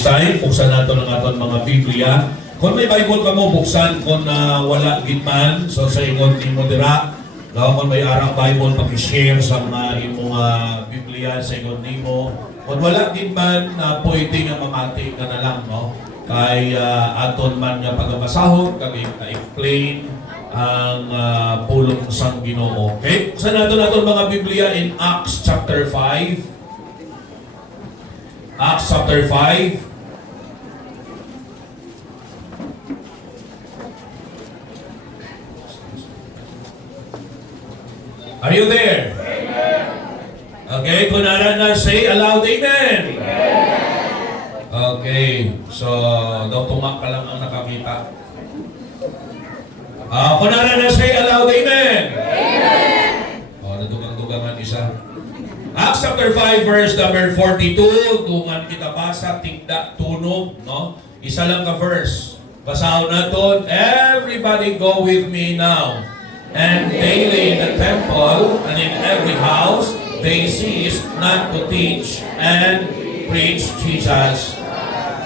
this time, buksan nato ng aton mga Biblia. Kung may Bible ka mo, buksan. Kung wala gitman, so sa ingon ni mo dira. Kung may arang Bible, pag-share sa mga imong Biblia sa ingon ni mo. Kung wala gitman, pwede nga mamati ka na lang, no? Kay aton man nga pagabasahon, kami na-explain ang pulong sang Ginoo. Okay? Buksan nato mga Biblia in Acts chapter 5. Acts chapter 5. Are you there? Amen. Okay, kung na say aloud, amen. Amen. Okay, so daw tumak ka lang ang nakakita. Kung na say aloud, amen. Amen. Nadugang-dugangan isa. Acts chapter 5 verse number 42, tungan kita basa, tigda, tunog, no? Isa lang ka verse. Basahon natin, everybody go with me now. And daily in the temple and in every house, they ceased not to teach and preach Jesus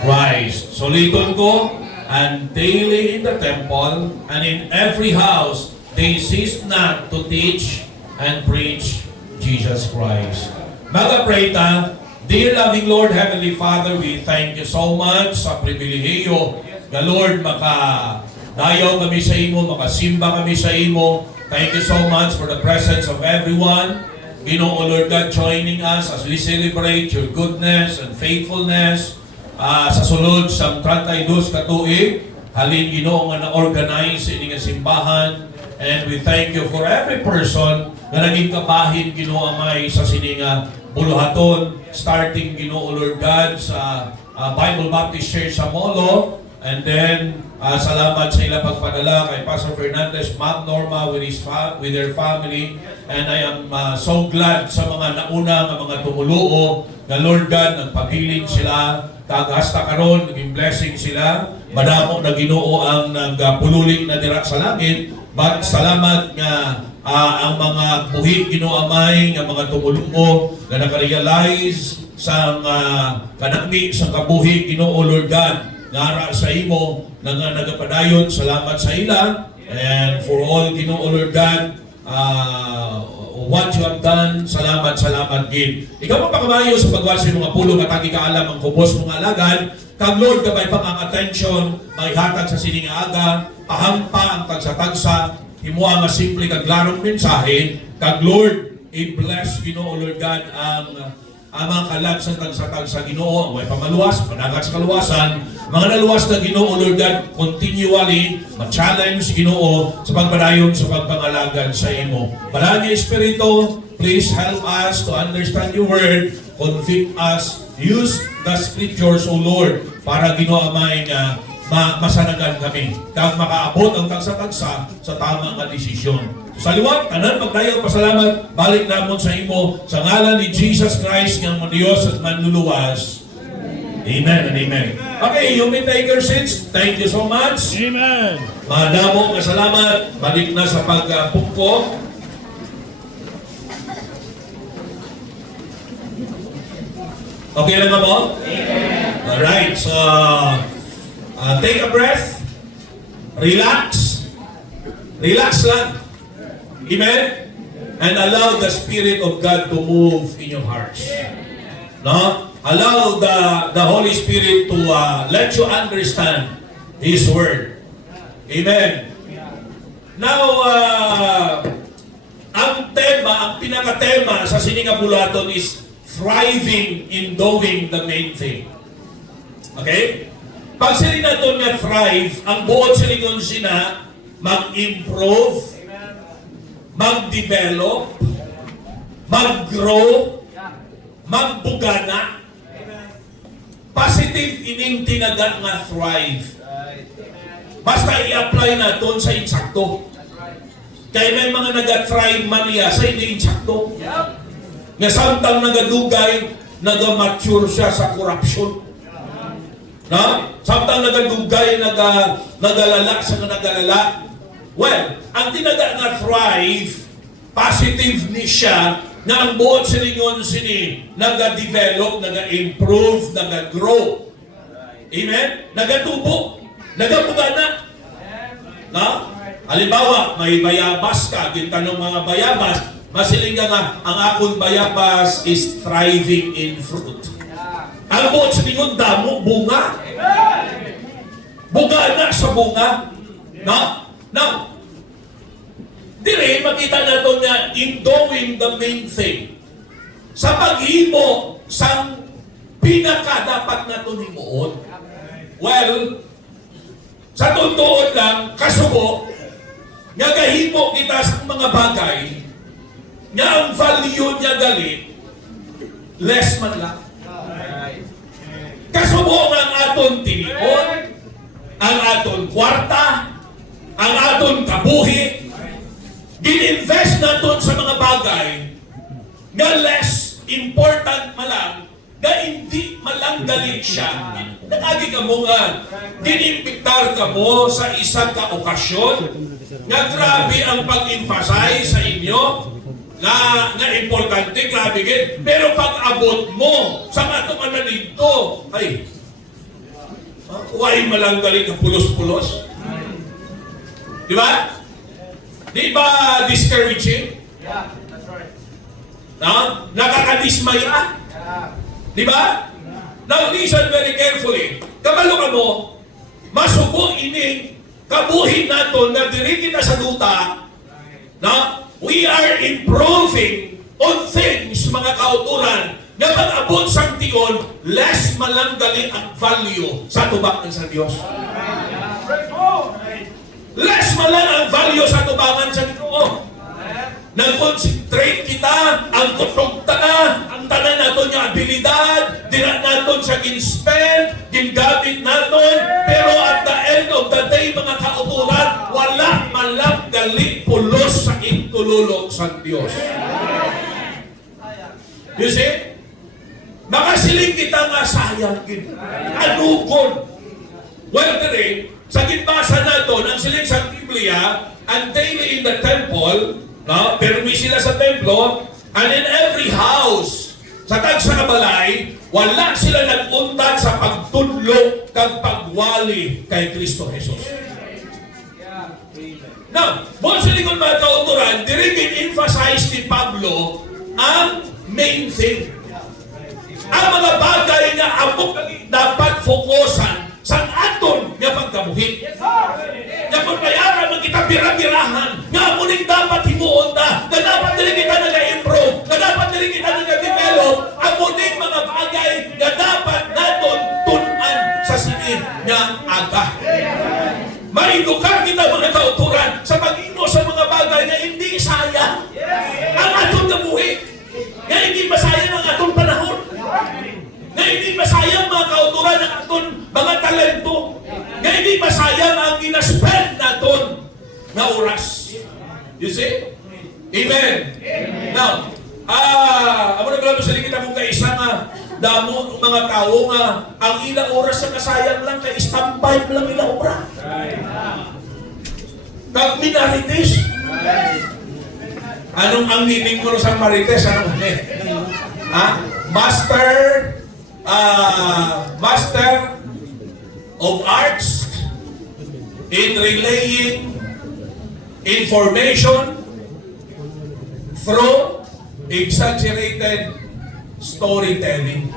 Christ. Suliton ko, and daily in the temple and in every house, they ceased not to teach and preach Jesus Christ. Mag-pray ta. Dear loving Lord, Heavenly Father, we thank you so much sa pribilehiyo na Lord, makadayaw kami sa imo, makasimba kami sa imo. Thank you so much for the presence of everyone. Ginoo Lord God, joining us as we celebrate your goodness and faithfulness sa sulod sa 32 katuig. Halin Ginoo nga na-organize ini nga simbahan. And we thank you for every person na naging kabahin, Ginoo Amay, sa sininga buluhaton, starting, Ginoo Lord God, sa Bible Baptist Church sa Molo, and then salamat sa ila pagpadala kay Pastor Fernandez, Ma'am Norma with their family, and I am so glad sa mga nauna ng mga tumuluo na Lord God, nagpagiling sila, hasta karon naging blessing sila, madamo na Ginoo ang nagpululing na dira sa langit. But salamat nga ang mga buhit Ginoo Amay, nga mga tumuluo na nakarealize sa kanami sa kabuhi Ginoo Lord God, ngara sa imo na nagapadayon. Salamat sa ila, and for all Ginoo Lord God, what you have done, salamat gid. Ikaw magpakamayo sa pagwas sa mga pulo nga tangi kaalam ang kubos mga alagad. Kag Lord, kabay pang ang attention, may hatag sa sining aga, pahampa ang tagsa-tagsa, himuha nga simple kag larong mensahe. Kag Lord, i-bless Ginoo Lord God ang mga kalag sa tagsa-tagsa Ginoo, may pamaluwas, panagat sa kaluwasan, mga naluwas na Ginoo Lord God, continually, ma-challenge Ginoo sa pagpadayon sa pagpangalagad sa imo. Palagi Espiritu, please help us to understand your word, convict us, use the scriptures, O Lord, para Ginoo Amay nga masanagan kami. Kag makaabot ang tagsa-tagsa sa tamang nga desisyon. Sa liwat, tanan magdayo pasalamat, balik namon sa imo sa ngalan ni Jesus Christ nga mga Diyos at manluluwas. Amen and amen. Okay, you may take your seats. Thank you so much. Amen. Madamo nga salamat. Balik na sa pagpungko. Okay lang ba po? Amen. Alright, so take a breath. Relax. Relax lang. Amen? And allow the Spirit of God to move in your hearts. No? Allow the Holy Spirit to let you understand His Word. Amen. Now, ang pinaka-tema sa sininga bulaton is thriving in doing the main thing. Okay? Pag sila natin nga thrive, ang buod sila kung sina mag-improve, mag-develop, mag-grow, magbugana. Positive ining tinaga nga thrive. Basta i-apply na doon sa insakto. Kaya may mga nag-thrive man niya sa hindi insakto. Nga samtang nagadugay, nag-mature siya sa corruption. No? Samtang nagadugay, nagalala sa nagalala. Well, ang tinaga nga thrive, positive ni siya, na ang buot silingon sini, naga-develop, naga-improve, naga-grow. Amen? Nagatubo. Nagabugana. No? Halimbawa, may bayabas ka, gintanong mga bayabas, masiling ka nga, ang akong bayabas is thriving in fruit. Ang buot sa lingon, damo, bunga. Bugana sa bunga. No? Now, dire, makita nato nga in doing the main thing. Sa paghimo, sa pinaka dapat nato himuon. Well, sa tuntuon lang, kasubo, nga gahimo kita sa mga bagay, nga ang value niya gali, less man lang. Kasubo nga ang aton tinion, ang aton kwarta, ang aton kabuhi, gininvest naton sa mga bagay nga less important malang, nga hindi malanggali siya. Nagagi ka mo nga, dinimpitar ka mo sa isang ka-okasyon, nga grabe ang pag-emphasize sa inyo, nga importante, grabe gid. Pero pag abot mo sa atong na dito, ay, huwag malanggali ka pulos-pulos. Di ba? Di ba discouraging? Yeah, that's right. No? Nakakadismaya? Di ba? Now listen very carefully. Kabalo ka mo, masubo ining kabuhin nato na diri kita sa duta, no? We are improving on things, mga kauturan, na pag-abot sa tiyon, less malanggali ang value sa tubakan sa Diyos. Less malang ang value sa tubakan sa Ginoo. Nag-concentrate kita, ang kutrugta na, ang tanan naton yung abilidad, dira naton siya gin-spend, gin-gamit naton, pero at the end of the day, mga kauturan, wala malang gali pulos sa intululog sa Diyos. You see? Makasiling kita nga sayang gid. Anugon. Well, today, sa ginbasa naton, ang siling sa Biblia, and daily in the temple, no? Permi sila sa templo, and in every house, sa tagsa nga balay, wala sila nag-untan sa pagtudlo kag pagwali kay Kristo Jesus. Now, mo sa likod mga kauturan, dirigin emphasize ni Pablo ang main thing. Ang mga bagay nga amok dapat fokusan sa aton nga pagkabuhi. Nga pagbayaran ng kita bira-birahan, nga muling dapat himuon na dapat dili kita nag-improve, na dapat dili kita nag-develop, ang muling mga bagay na dapat naton tunan sa sinin nga aga. Maedukar kita mga kauturan sa pag-ino sa mga bagay na hindi sayang ang aton kabuhi, nga hindi masayang ang aton panahon, na hindi masayang mga kauturan ng aton mga talento, na hindi masayang ang ginaspend naton na oras. You see? Amen. Now, amo na grado sa likita mong kaisa nga damo ng mga tao nga ang ilang oras na kasayang lang kay standby lang ilang obra. Kag minarites. Anong ang meaning mo sa marites? Anong Master of Arts in relaying information through exaggerated storytelling.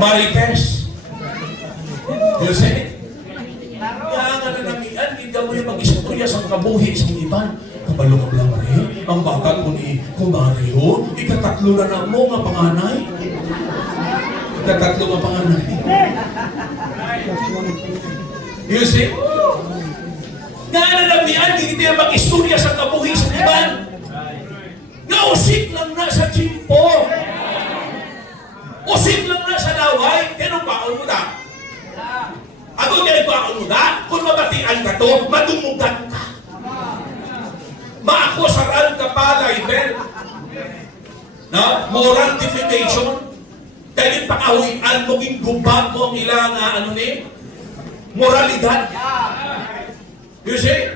Marites. You see? Kaya nga nanamian, hindi mo yung mag-istorya sa kabuhi sa iban. Kabalo ka lang rin, ang bakat mo ni Kumario, ikatatlo na mo nga panganay. Ikatatlo nga panganay. You see? Nga nanamian, hindi na mag-istorya sa kabuhi sa iban. Nausik lang na sa chimpo. Usik lang na sa laway. Kaya baon mo na? Ako kaya baon mo na? Kung mabatian ka to, madumugan ka. Maakusaran ka pa, libel. No? Moral defamation. Dahil pakahuian mo, gingguba mo ang ilang moralidad. You see?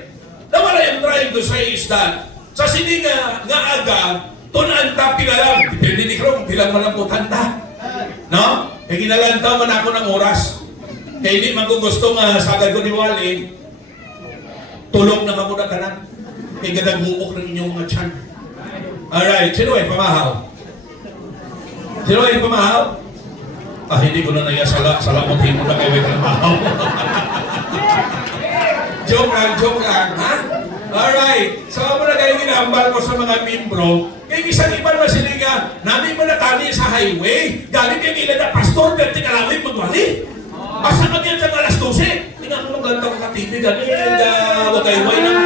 Now what I am trying to say is that sa sini nga aga, tunan ta pilalang, depende ni Krong, pilang malambutan ta. No? E ginalanta man ako ng oras. Kaya hindi man ko gusto nga sagad ko ni Wally, tulog na ka muna tanan. Kaya gadagbuok ng inyong mga tiyan. Alright, sino ay pamahaw? Sino ay pamahaw? Hindi ko na nayasala. Salamutin mo na kayo ay pamahaw. Joke lang, ha? Alright. So, mo na kayo ginambal ko sa mga membro. Kaya isang iba na sila nga, namin mo na tali sa highway. Galing kayo nila na pastor, pero tikalawin magwali. Basta ka diyan sa alas 12. Tingnan mo maglantaw ka TV. Ganun, huwag kayo may ng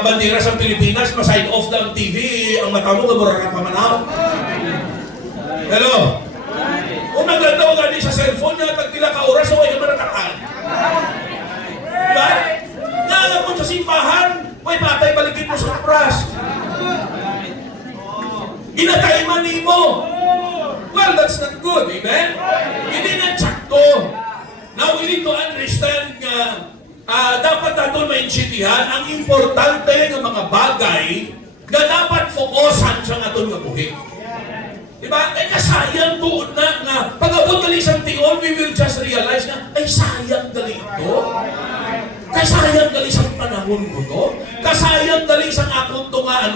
bandera sa Pilipinas, ma-side off ng TV. Ang mata mo, gamura ka pamanaw. Hello? Kung naglantaw ka din sa cellphone niya, tagpila ka oras, o kayo manatakan. Diba? Naalam mo sa simbahan, may patay balikin mo sa pras. Inatay mani mo. Well, that's not good, amen? Hindi na tsakto. Now, we need to understand dapat natin maintindihan ang importante ng mga bagay na dapat fokusan sa aton nga buhi. Diba? Eh, kasayang tuod na nga. Pag-abot dali sa tion, we will just realize na, ay sayang dali ito. Kasayang dali sa panahon ko to. Kasayang dali sa akong to nga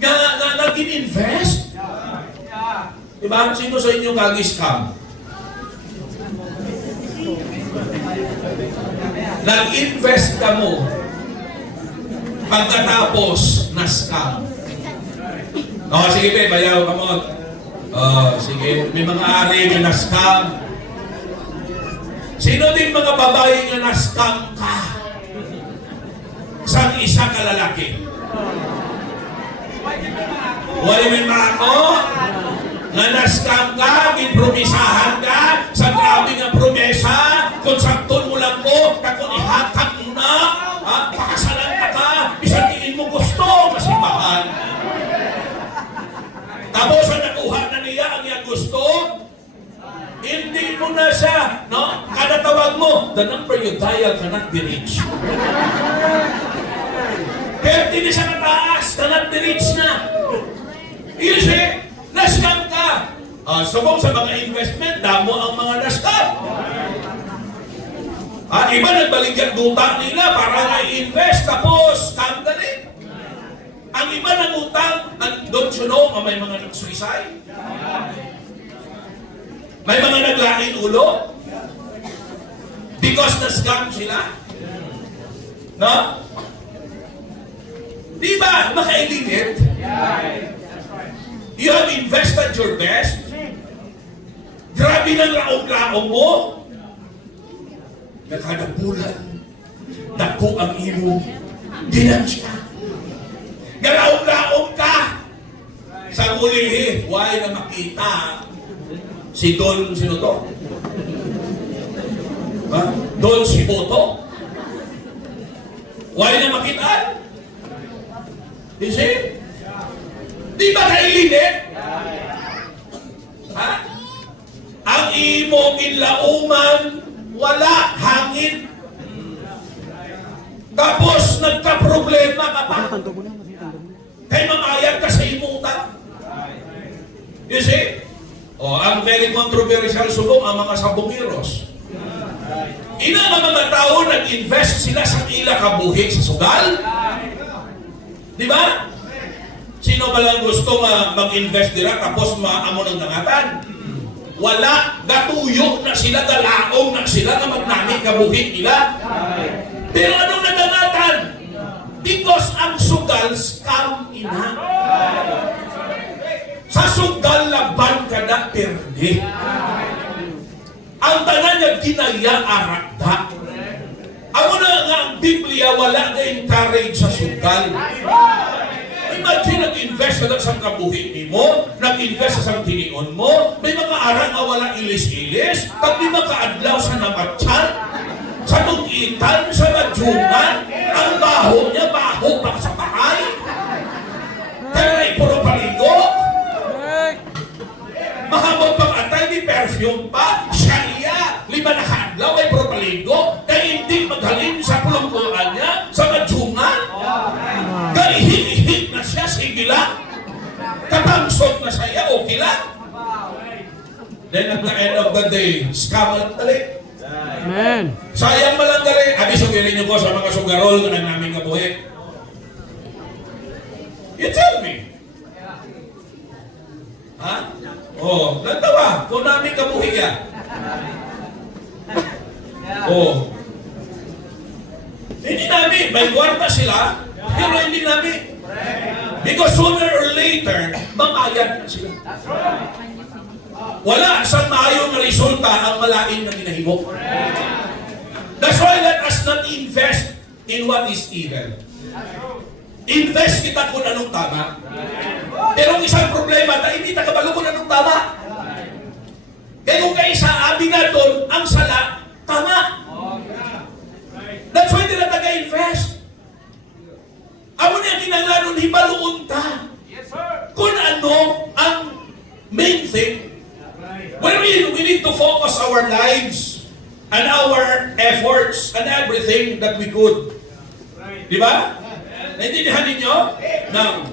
nga nag-invest. Diba? Sino sa inyo kag-scam? Nag-invest ka mo pagkatapos na-scam. Sige pe, bayaw ka mo. Sige, may mga ari na na-scam. Sino din mga babae nga na-scam ka? Sang isa ka lalaki? Wala may mga ako? Nga na-scam ka, improvisahan ka, sa grabe nga promesa, kung sakton mo lang ko, kakon ihatag mo na, pakasalan ka, isang tingin mo gusto, masimbahan. Tapos ang nakuha na niya ang iya gusto, hindi mo na siya, no? Kada tawag mo, the number you dial cannot be reached. Pero hindi siya nataas, cannot be reached na. You see, na-scam ka. Subong sa mga investment, damo ang mga na-scam. Iba nagbaligyan utang nila para nga i-invest, tapos scam ka rin. Ang iba ng utang, don't you know, may mga nag-suicide? May mga naglaing ulo? Because na-scam sila? No? Di ba, makailimit? You have invested your best? Grabe ng laong-laong mo? Nakadabulan, dako ang imo, ginansya. Galaong-laong ka! Sa ulihin, why na makita si Don, sino to? Don si Boto? Why na makita? You see? Di ba kailinit? Ang imo inlauman, wala, hangin. Tapos nagka-problema ka pa. Kaya mamayag ka sa imo utang. You see? Ang very controversial subong ang mga sabongiros. Ina mga tao nag-invest sila sa ila kabuhi sa sugal. Di ba? Sino ba lang gusto mag-invest nila tapos maamo ng dangatan? Wala, gatuyo na sila, galaong na sila na magnamit kabuhi nila. Pero anong nadangatan? Because ang sugal, scam ina. Sa sugal, laban ka na perde. Ang tanan niya ginaya arakda. Ako na nga ang Biblia, wala na encourage sa sugal. Imagine, nag-invest ka sa kabuhi mo, nag-invest sa tinion mo, may mga arang na wala ilis-ilis, pag di makaadlaw sa namatyan, sa tugitan, sa madyungan, ang baho niya, baho pa sa bahay. Kaya ay puro paligo. Mahamot pang atay, di perfume pa, sharia, 5 na kaadlaw ay puro paligo, kaya hindi maghalin sa pulungkulan niya, sa madyungan. Kaya hihihit na siya, sige lang. Kapangsot na siya, okay lang. Then at the end of the day, scam lang tali. Amen. Sayang malang gali. Abi, sugirin niyo ko sa mga sugarol na namin kabuhi. You tell me. Ha? Oh, lantawa. Kung namin kabuhi yan. Oh. Hindi namin. May gwarta sila. Pero hindi namin. Because sooner or later, mamayan na sila. Wala sa maayong resulta ang malaking na ginahimo. That's why let us not invest in what is evil. Invest kita kung anong tama. Pero ang isang problema, hindi nakabalo kung anong tama. Kaya kung kayo sa abi natin, ang sala, tama. That's why nila taga-invest. Amo na kinanglanon, hibaluon ta. Kung ano ang main thing. When we need to focus our lives and our efforts and everything that we could. Di ba? Naintindihan ninyo? Now,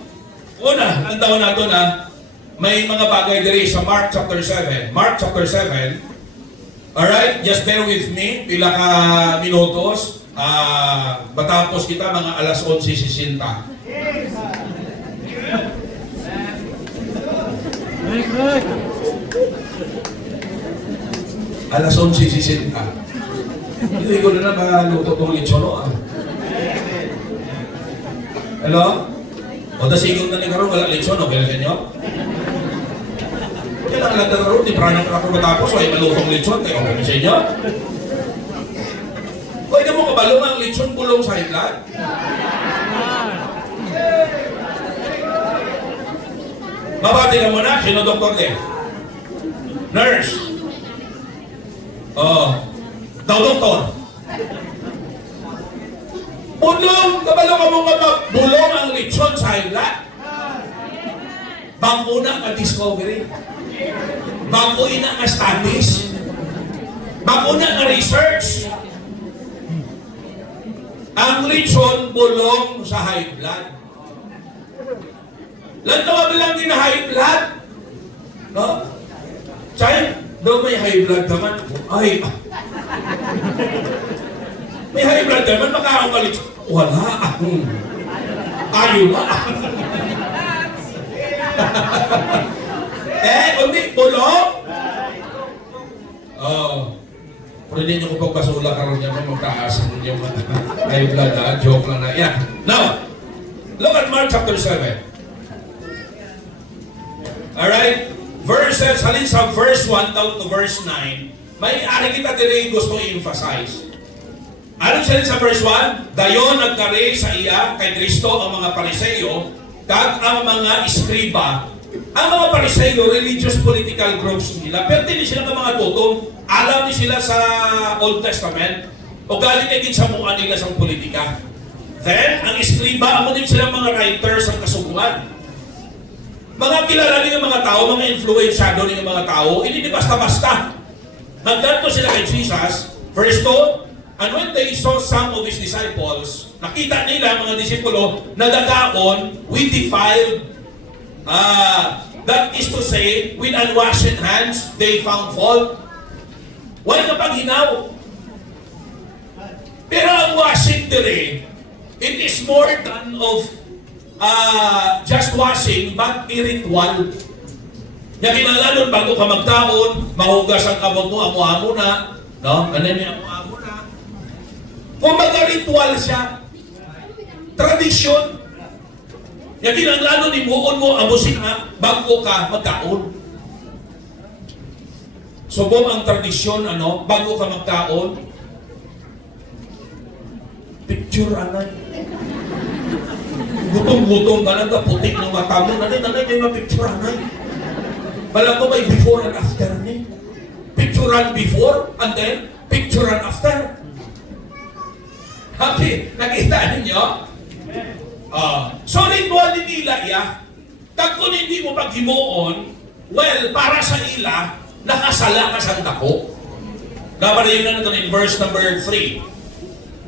una, ang taon nato na may mga bagay diri sa Mark chapter 7. Mark chapter 7. Alright, just bear with me. Pila ka minutos. Matapos kita mga alas 11:60. Alas 11:60. Hindi ko na maluto itong litsono. Hello? O dasigong na ni Karoon, wala litsono. Kaya sa inyo? Kailangan lang na Karoon, di parang ako matapos, ay malutong litson. Kaya okay sa inyo? Pwede mo kabalong ang litson bulong sa hiklat? Mabati ka muna, sino doktor din? Nurse. Oh, daw doktor. Bulong, kabalo ka mong bulong ang lechon sa higla. Bago na ang discovery. Bago ina ang studies. Bago na ang research. Ang lechon bulong sa high blood. Lantawa bilang din na high blood. No? Child, daw may high blood naman. Ay, may high blood naman, makakakalit. Wala. Ayaw ba? Kundi, bulong. Oh. Pero hindi nyo ko pagpasula ka rin niya, magtaas yung high blood na. Joke lang na. Yeah. Now, look at Mark chapter 7. Alright? Verses, halin sa verse 1 down to verse 9, may ari kita din gusto i-emphasize. Ano siya sa verse 1? Dayon nagkari sa iya kay Kristo ang mga Pariseyo kag ang mga iskriba. Ang mga Pariseyo, religious political groups nila, pero hindi sila ng mga tutong. Alam ni sila sa Old Testament o galing din sa mga nila sa politika. Then, ang iskriba, amo din sila mga writers ng kasubuan. Mga kilala din ng mga tao, mga influensyado din ng mga tao, hindi basta-basta. Nagdanto sila kay Jesus, verse 2, and when they saw some of his disciples, nakita nila mga disipulo na dagaon with defiled, that is to say, with unwashed hands, they found fault. Why kapag hinaw? Pero ang washing dire, it is more than of just washing, but iritual. Yung kinalanon, bago ka magtaon, mahugas ang kamot mo, amo-amo na, no? Ano yung amo-amo na? Kung mag-ritual siya, tradisyon. Yung kinalanon, imuon mo, amusin na, bago ka magtaon. So, ang tradisyon, ano, bago ka magtaon, picture, anay. Gutom-gutom ka lang ka, putik ng mata mo. Nanay, may mapicturean na. Balang ko may before and after ni. Picturean before and then picturean after. Okay, nakita ninyo? So, ritual ni nila iya. Kag kung hindi mo paghimuon, well, para sa ila, nakasala ka sa dako. Nabarinig na natin in verse number 3.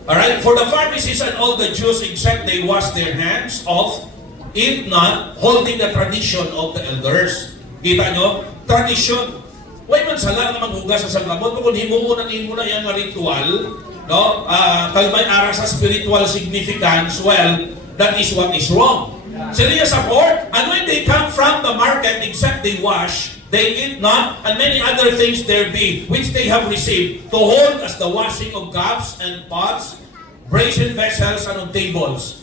Alright, for the Pharisees and all the Jews except they wash their hands off, if not, holding the tradition of the elders. Kita nyo? Tradition. Way man sala nga maghugas sa sagabot kung himuon na nimo na yang ritual, no? Kay may ara sa spiritual significance, well, that is what is wrong. Sila sa court, and when they come from the market, except they wash, they eat not, and many other things there be, which they have received, to hold as the washing of cups and pots, brazen vessels, and of tables.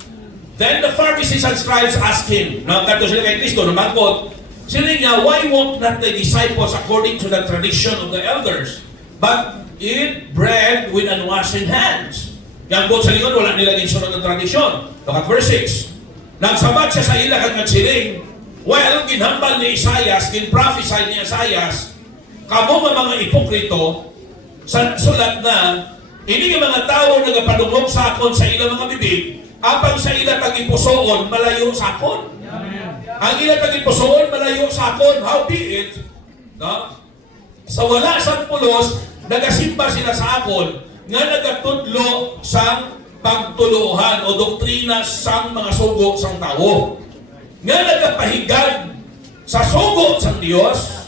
Then the Pharisees and scribes asked him, now kato sila kay Kristo, namangkot, sila niya, why walk not the disciples according to the tradition of the elders, but eat bread with unwashed hands? Yang bot sa lingon, wala nila ginsunod ng tradisyon. Look at verse 6. Nagsabat siya sa ila kag nagsiling, well, ginhambal ni Isaias, ginprophesy ni Isaias, kamo nga mga ipokrito, sa sulat na, ini nga mga tao nagapadungog sa akon sa ilang mga bibig, apang sa ila tagipusoon, malayo sa akon. Ang ila tagipusoon, malayo sa akon, howbeit, no? Sa wala sang pulos, nagasimba sila sa akon, nga nagatudlo sa pagtuluhan o doktrina sang mga sugo sang tao. Nga nagapahigad sa sugo sang Dios,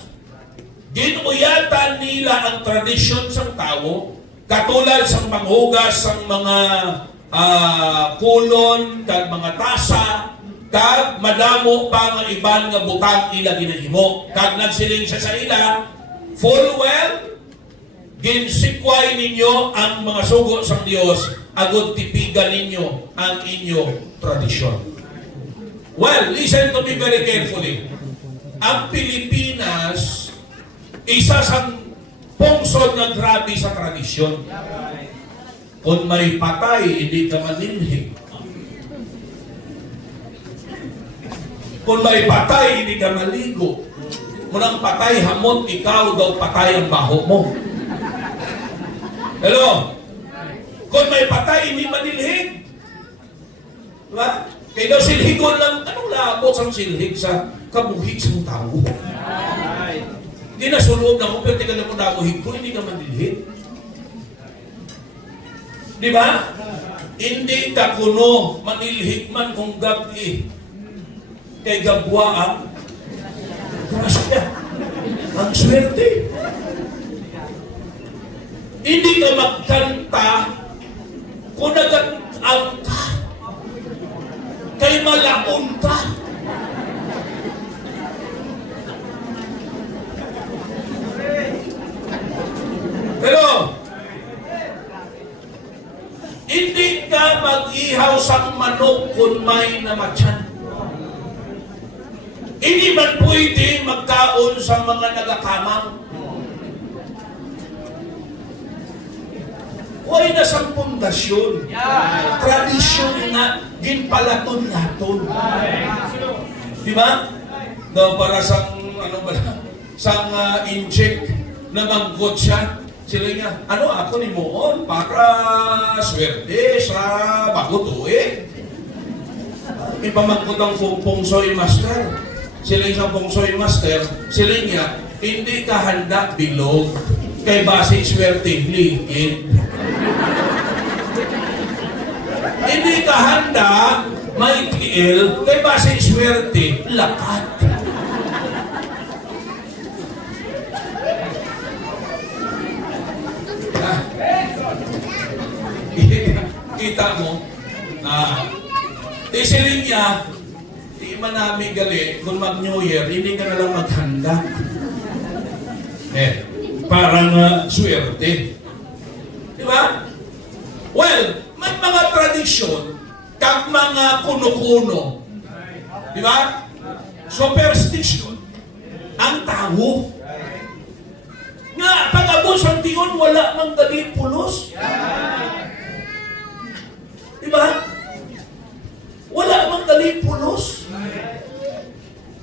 ginuyatan nila ang tradisyon sang tao, katulad sang panghugas sang mga kulon, kag mga tasa, kag madamo pa nga iban nga butang ila ginahimo. Kag nagsiling siya sa ila, full well, ginsikway ninyo ang mga sugo sang Dios, agud tipigan ninyo ang inyong tradisyon. Well, listen to me very carefully. Ang Pilipinas, isa sa pungsod na grabe sa tradisyon. Kung may patay, hindi ka maninhig. Kung may patay, hindi ka maligo. Munang patay, hamon, ikaw daw patay ang baho mo. Hello? Kung may patay, hindi manilhig. Diba? Kaya daw silhigon lang, anong labot ang silhig sa kabuhig sa tao? Hindi na sulog na mo, pero tika na mo nabuhig ko, hindi ka manilhig. Diba? Hindi ka kuno, manilhig man kung gabi. Kay gabwa ang grasya. Ang swerte. Hindi ka magkanta kung nag-ang ka. Kay malaon ka. Pero, hindi ka mag-ihaw sang manok kung may namatyan. Hindi man pwede magkaon sa mga nagakamang. Huwag na sa pundasyon. Tradisyon na ginpalaton naton. Di ba? No, para sa ano ba sang incheck na manggot siya. Sila nga, ano ako ni Moon para swerte sa bago tuig. Ipamangkot ang pungsoy master. Sila isang pungsoy master, sila nga, hindi ka handa bilog kay base swerte ligid. Hindi ka handa may tiil kay base swerte lakat. Kita mo, isiling niya, di man namin gali, kung mag-New Year, hindi ka na lang maghanda. Parang swerte. Di ba? Well, may mga tradisyon, kag mga kuno-kuno. Di ba? Superstition. Ang tao. Nga, pag-abos ang tion, wala mang dali pulos. Di ba? Wala mang dali pulos.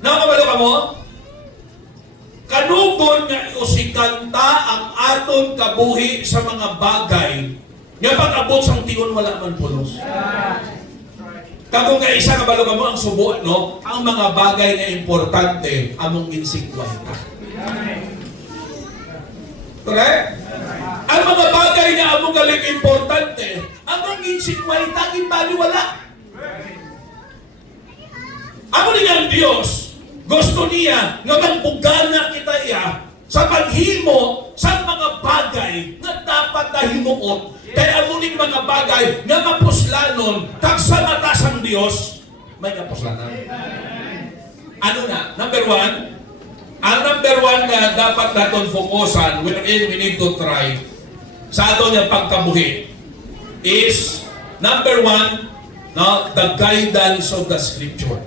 Nakabalo ka mo? Kanugon nga usikanta ang aton kabuhi sa mga bagay nga pag-abot sang tion wala man pulos. Kagong nga isa kabalo ka mo ang subo, no? Ang mga bagay na importante among insikwanta. Correct? Ang mga bagay na among galing importante among insikwanta ginbaliwala. Amo ni ang Diyos, gusto niya nga magbugana kita iya sa paghimo sa mga bagay na dapat na himuot. Kaya amuning mga bagay nga mapuslanon kag sa mata sang Dios may kapuslanan. Ano na? Number one, ang number one na dapat natin fokusan wherein we need to try sa ato niyang pagkabuhi is number one, no, the guidance of the Scripture.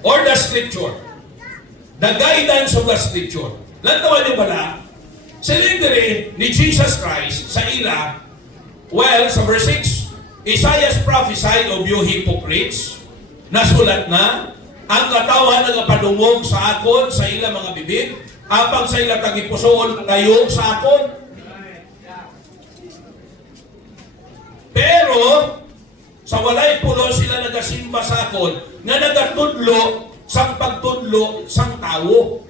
Or the Scripture. The guidance of the Scripture. Lantawan niyo pala, silindiri ni Jesus Christ sa ila, well, sa verse 6, Isaiah prophesied of you hypocrites, nasulat na, ang katawan nagapadungog sa akon, sa ila mga bibig, apang sa ila tagipusoon layo sa akon. Pero, sa walay pulo sila nagasimba sa akon, nga nagatudlo sang pagtudlo sang tao.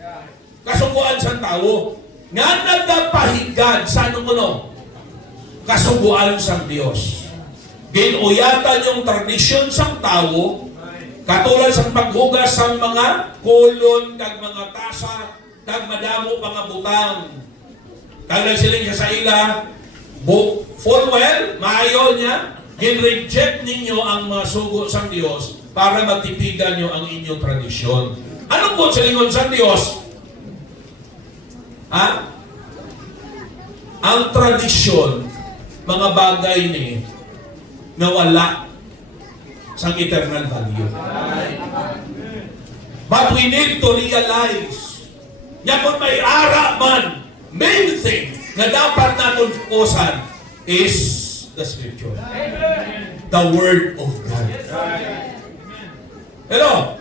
Kasubuan sang tao. Nga nagapahigad sa ano? Kasubuan sang Dios. Ginuyatan yung tradisyon sang tao, katulad sang paghugas sang mga kulon, kag mga tasa, kag madamo mga butang. Kag nagsiling siya sa ila, full well, maayo niya, gin-reject ninyo ang mga sugo sang Dios para magtipigan nyo ang inyong tradisyon. Ano po sa lingon sang Dios? Ha? Ang tradisyon, mga bagay ni na wala sa eternal value. But we need to realize na kung may ara man, main thing na dapat natin fokusan is the Scripture. The Word of God. Hello?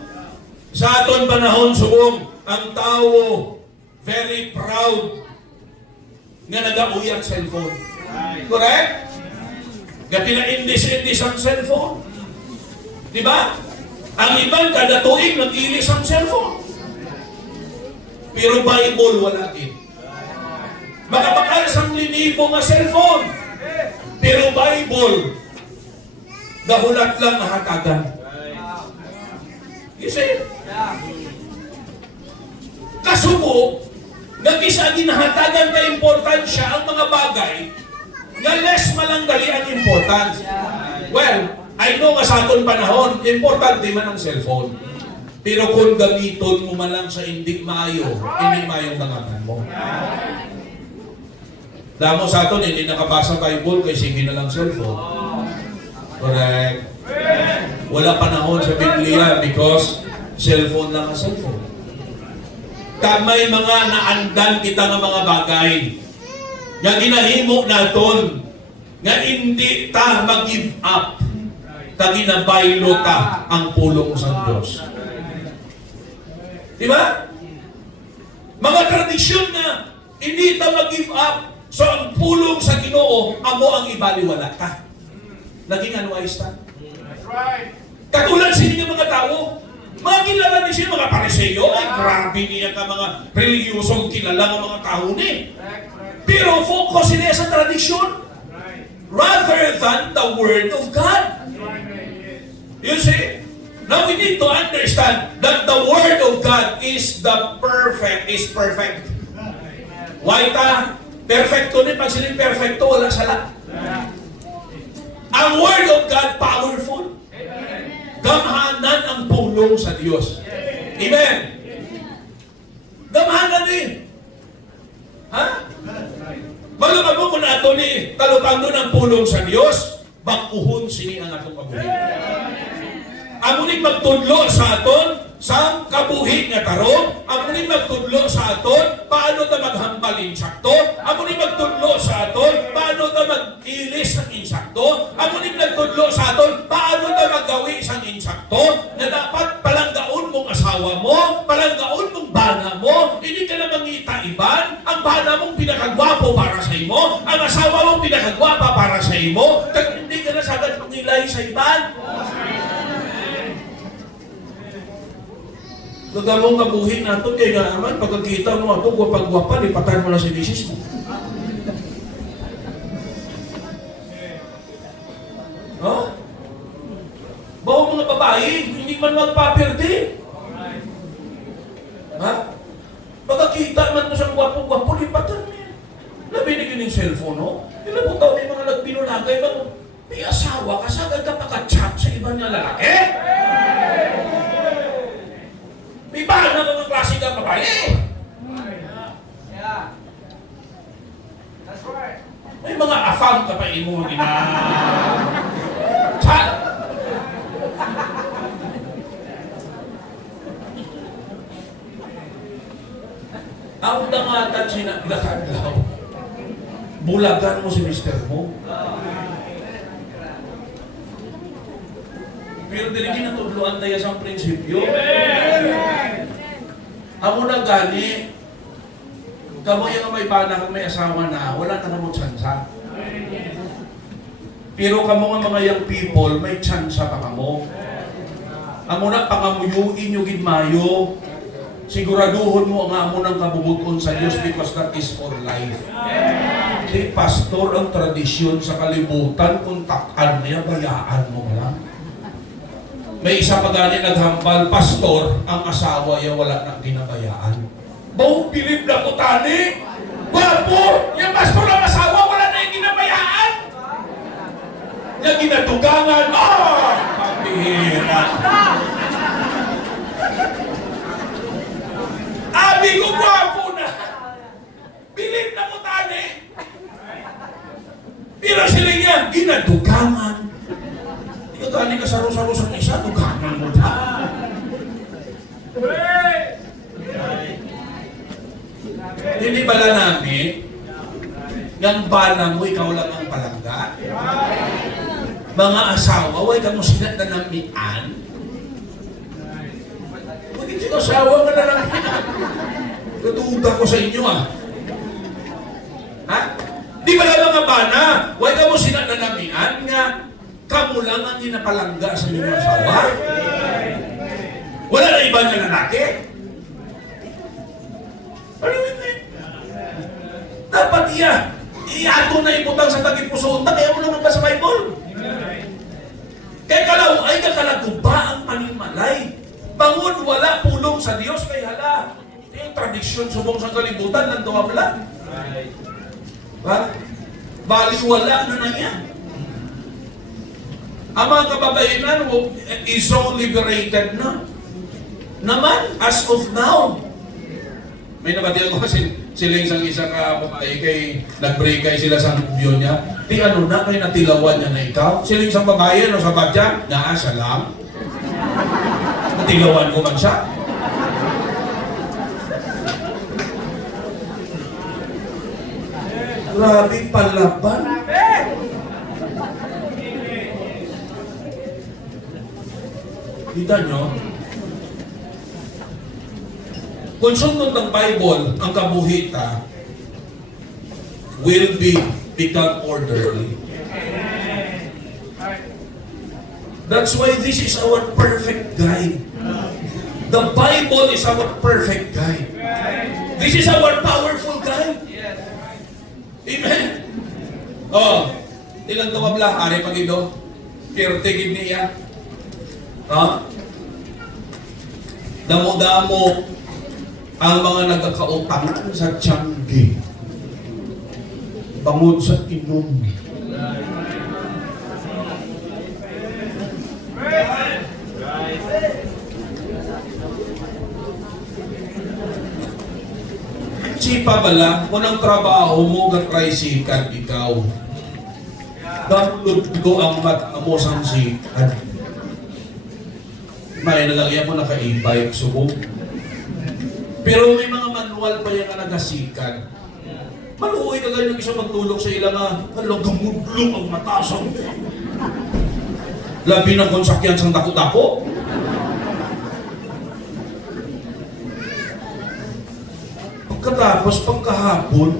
Sa aton panahon, subong, ang tao very proud nga nag-auyang cellphone. Correct? Nga pina-indis-indis ang cellphone. Di ba? Ang ibang kada tuig nag-ilis ang cellphone. Pero Bible wala din. Makapakalas ang linibo nga cellphone. Pero Bible, dahulat lang mahatagan. You see? Kasubo, nag-isa ginahatagan ka importansya ang mga bagay na less malanggali ang importance. Well, I know nga sa aton panahon, importante man ang cellphone. Pero kung gamiton mo man lang sa hindi mayo, hindi mayong nangaman mo. Damo sa aton, hindi nakabasa Bible kay sige na lang cellphone. Correct. Wala panahon sa Biblia because cellphone lang ang cellphone. Kamay mga naandan kita ng mga bagay nga ginahimo naton nga hindi ta mag-give up ta ginabaylo ta ang pulong sa Diyos. Di ba? Mga tradisyon na hindi ta mag-give up so ang pulong sa Ginoo amo ang ibaliwala ta. Naging unwise ta. Katulad sila ng mga tao, mga kilala ni siya, mga pariseyo, ay grabe niya ka mga reliyosong kilala ng mga tao ni. Pero focus sila sa tradisyon rather than the Word of God. You see? Now we need to understand that the Word of God is perfect. Why ta? Perfecto ni, pag silang perfecto, wala sala. Ang Word of God, powerful. Gamhanan ang pulong sa Diyos. Amen? Gamhanan ni. Ha? Malungan mo kung ato ni talutang doon ang pulong sa Diyos, bakuhon sini ang atong kabuhi. Amunin magtudlo sa aton sa kabuhi nga tarong, amunin magtudlo sa aton paano ta maghambal insakto, amunin magtudlo sa aton paano ta mag-ilis ng insakto, amunin magtudlo sa aton paano ta magawi sang insakto na dapat palanggaon mong asawa mo, palanggaon mong bana mo, hindi ka na mangita iban, ang bana mong pinakagwapo para sa imo, ang asawa mong pinakagwapa para sa imo, kag hindi ka na sagad pangilay sa iban. Nagamong kabuhin nato kay nga naman pagkakita mo ato gwapang-gwapa lipatan mo na si misis mo. Ha? Bawo mga babae, hindi man magpapirdi. Ha? Pag Wala man to sa gwapo-gwapo, lipatan mo yan. Nabinigyan ng cellphone, no? Ilan po daw may mga nagpinulagay ba? May asawa, kasagad ka paka-chat sa iba niya lalaki? May bahan na mga klase ka babae. Yeah. That's right. May mga afam ka pa imo gina. Chat! Ang dangatan sinagdakadlaw. Bulagan mo si mister mo. Pero dili ginatudloan tayo sa prinsipyo. Amo na gani, kamo yung may bana kung may asawa na, wala na mo tsansa. Pero kamo nga mga young people, may tsansa pa kamo. Amo na pangamuyuin yung gidmayo. Siguraduhon mo ang amo ng kabubuton sa Diyos because that is for life. Di pastor ang tradisyon sa kalibutan kung takan niya, bayaan mo lang. May isa pa gani naghambal, pastor, ang asawa niya wala nang ginabayaan. Bau, bilib na ko tani. Wapo, yung pastor ang asawa wala na yung ginabayaan. Yung ginatugangan, pambihira. Abi ko wapo na. Bilib na ko tani. Pero sila niya, ginatugangan. Ikaw gani ka saro-saro sa isa, tugangan mo na. Hindi bala namin, yung bala mo, ikaw lang ang palangga. Mga asawa, huwag ka mo sinat na namian. Huwag ito asawa nga na namian. Natuta ko sa inyo Ha? Di ba lang mga bana, huwag ka mo sinat na namian nga, kamo lang ang inapalangga sa inyong asawa. Wala na iba nga lalaki. Ano yun Dapat iato na ibutang sa tagit puso. Kaya mo naman ba sa Bible? Kaya kalaw ay kakalaguba ang panimalay. Bangon wala pulong sa Diyos kay hala. Ito yung tradisyon subong sa kalibutan ng tuwabla. Ba? Baliwala na na yan. Ang mga kababainan is so liberated na. Naman, as of now, may nabatiyan ko kasi sila isang babae kay nag-break kay sila sa view niya. Di ano na, kay natilawan niya na ikaw. Sila isang babae, sa badya, siya lang. Natilawan ko man siya. Grabe palaban. Kita nyo? Kung sunod ng Bible, ang kabuhita will become orderly. That's why this is our perfect guide. The Bible is our perfect guide. This is our powerful guide. Amen? Ilang tumabla, ari pagido, kirtigid niya. Damo-damo ang mga nagkakautangan sa Tiangge, bangod sa inom. Sipa bala, kung ang trabaho mo gat-tricycle ikaw, download ko ang mata mo sang sikat. May nalagyan mo naka-e-bike, subong. Pero may mga manual pa yung nagasikan. Maluoy ka ganyan isa magtulog sa ilang gamudlong ang matasang. Labi ng konsakyan sang dako-dako. Pagkatapos, pagkahapon,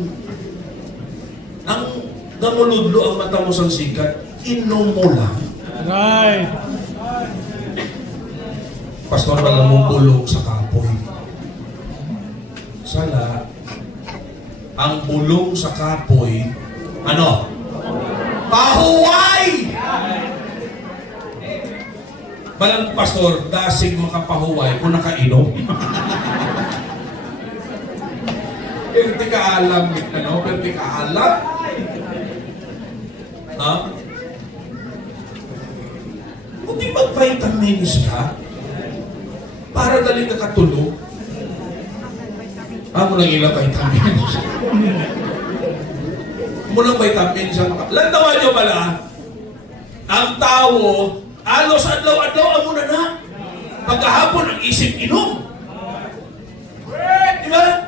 ang gamuludlo ang mata mo sang sikat, inom mo lang. Right. Pastor, alam mo bulong sa kapoy. Sala, ang bulong sa kapoy, ano? Pahuway! Balang pastor, dasig makapahuway kung nakainom. Pero di ka alam, ano? Pero di ka alam. Ha? Kung di mag-vitamins ka, para dali ka katulog, mo lang ilang vitamins. Mo lang vitamins sa mga... Lantawan nyo pala, ang tao, alos adlaw-adlaw, amo na. Pagkahapon, ang isip inom. Di ba?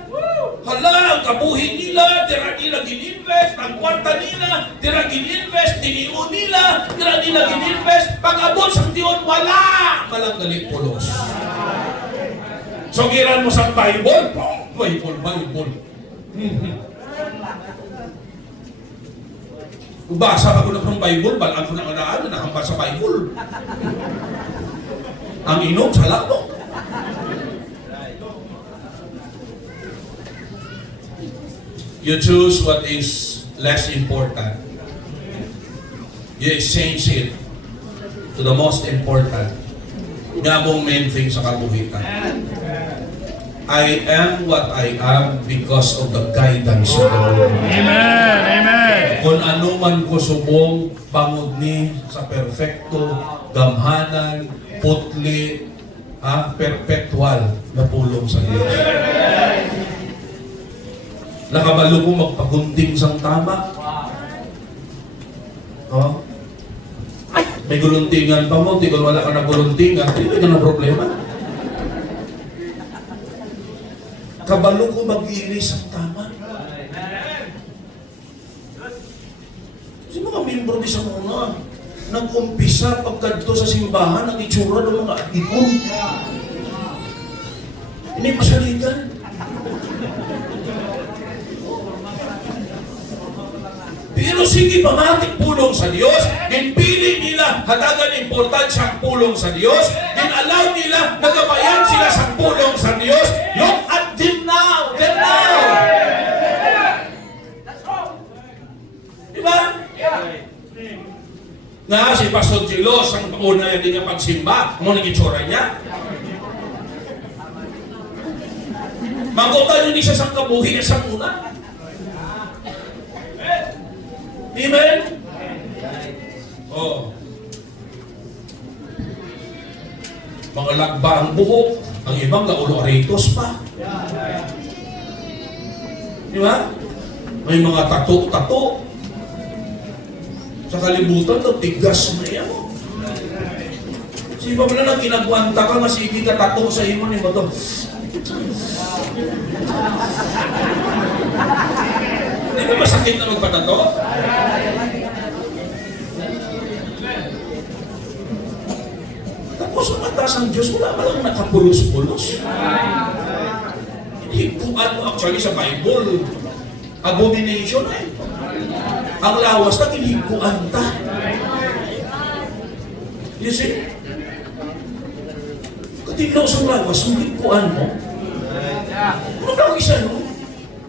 Hala, ang kabuhin nila, tira nila gininvest, ang kwarta nila, tira gininvest, tiniyo nila, tira nila gininvest, pag-abot sa diyon, wala! Malang galing pulos. So, giran mo sa Bible, Bible. Basa ako na ng Bible, balaan ko na nakahamba sa Bible. Ang inom sa lakbo. You choose what is less important. You exchange it to the most important. Nga mong main thing sa kabuhitan. I am what I am because of the guidance of the Lord. Amen. Amen. Kung ano man ko subong pangod ni sa perfecto, gamhanan, putli, perpetual na pulong sa Diyos. Nakabalo ko magpagunting sang tama. Oh? May guluntingan pa mo, di ko wala ka na guluntingan, hindi ka na problema. Kabalo ko mag-iris ang tama. Kasi mga membro di sa mga nag-umpisa pagkadto sa simbahan ang itsura ng mga atikon. Hindi masalitan. Pero sige, pamatik pulong sa Diyos, pili nila hatagan importansya ang pulong sa Diyos, allow nila nagabayan sila sa pulong sa Diyos. Look at them now! Them now! Diba? Nga si Pastor Jilos, ang una din niya pagsimba, ano nang itsura niya? Magutan yun isa sa kabuhi, isang una. Amen? Oh. Mga lagba ang buhok, ang ibang laulo aritos pa. Di ba? May mga tato-tato. Sa kalibutan, tigas na yan. Sipa mo na nang ginagwanta ka, masigi ka tato sa imo ni mo to. Di ba masakit na magpatato? Tapos ang atas ng Diyos, wala ba lang nakapulos-pulos? Higpuan mo actually sa Bible. Abomination eh. Ang lawas na hinigpuan ta. You see? Katinaw sa lawas, hinigpuan mo. Ano daw isa no?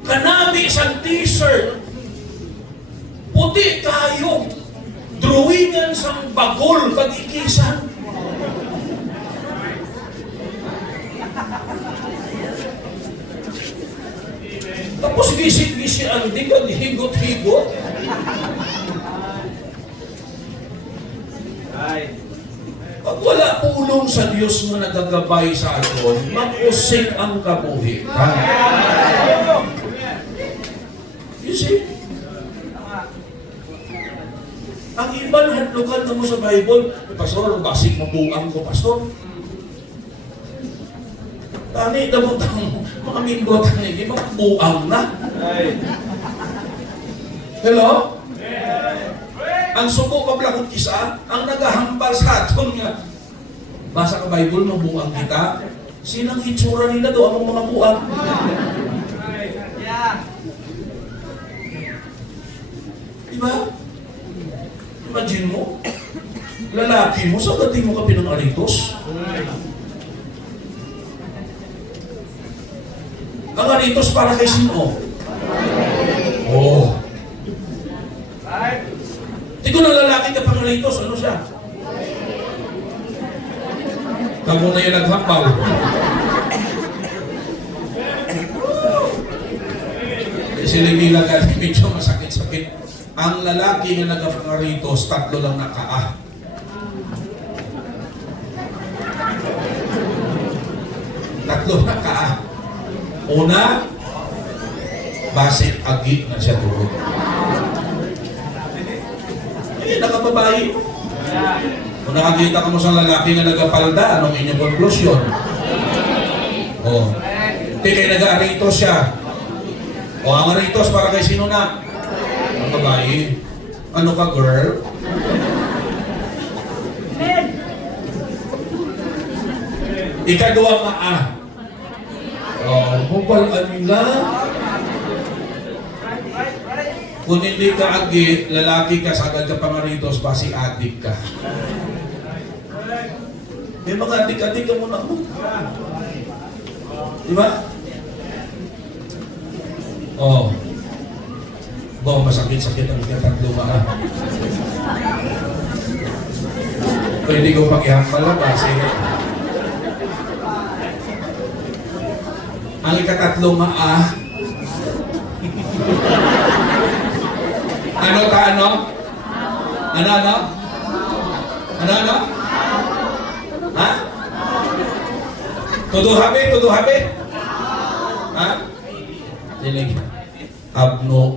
Kanami isang t-shirt. Puti kayo. Drawingan sa bagol pag-ikisan. Tapos gisi-gisi ang digod, higot-higot. Pag wala pulong sa Diyos na nagagabay sa aton, mag-usik ang kabuhitan. You see? Ang iba na hadlukan na mo sa Bible, Pastor, ang basig mabuang ko, Pastor. Tani, dabutang mga minggo tani, di ba buang na? Hello? Ang suko kablakot isa, ang nagahambal sa aton nga. Basa ka Bible, mabuang kita. Sinang itsura nila do ang mga buang? Diba? Imagine mo, lalaki mo, sa dating mo ka pinang-aritos? Ang aritos para kay sino? Oh. Hindi ko na lalaki ka pang aritos, ano siya? Kamu na yung naghapal. Silibila ka, medyo masakit-sakit. Ang lalaki nga nagapangaritos, 3 lang nakaa. Tatlo nakaa. Una, basit agi na siya tuhod. Nakababae. Kung nakakita ka mo sa lalaki nga nagapalda, anong inyong konklusyon? Di kayo nag-aritos siya. Ang aritos para kay sino na? Ang babae. Ano ka, girl? Ikadua maa. Mupal anila. Kung hindi ka agi, lalaki ka, sagad ka pangaritos, basi adik ka. May mga adik-adik ka muna mo. Di ba? Masakit-sakit ang ikatatlo ka. Pwede ko pag-ihakmal lang kasi ang ikatatlo ano? Ha? Tuduhabi? Ha? Dinig. Abno.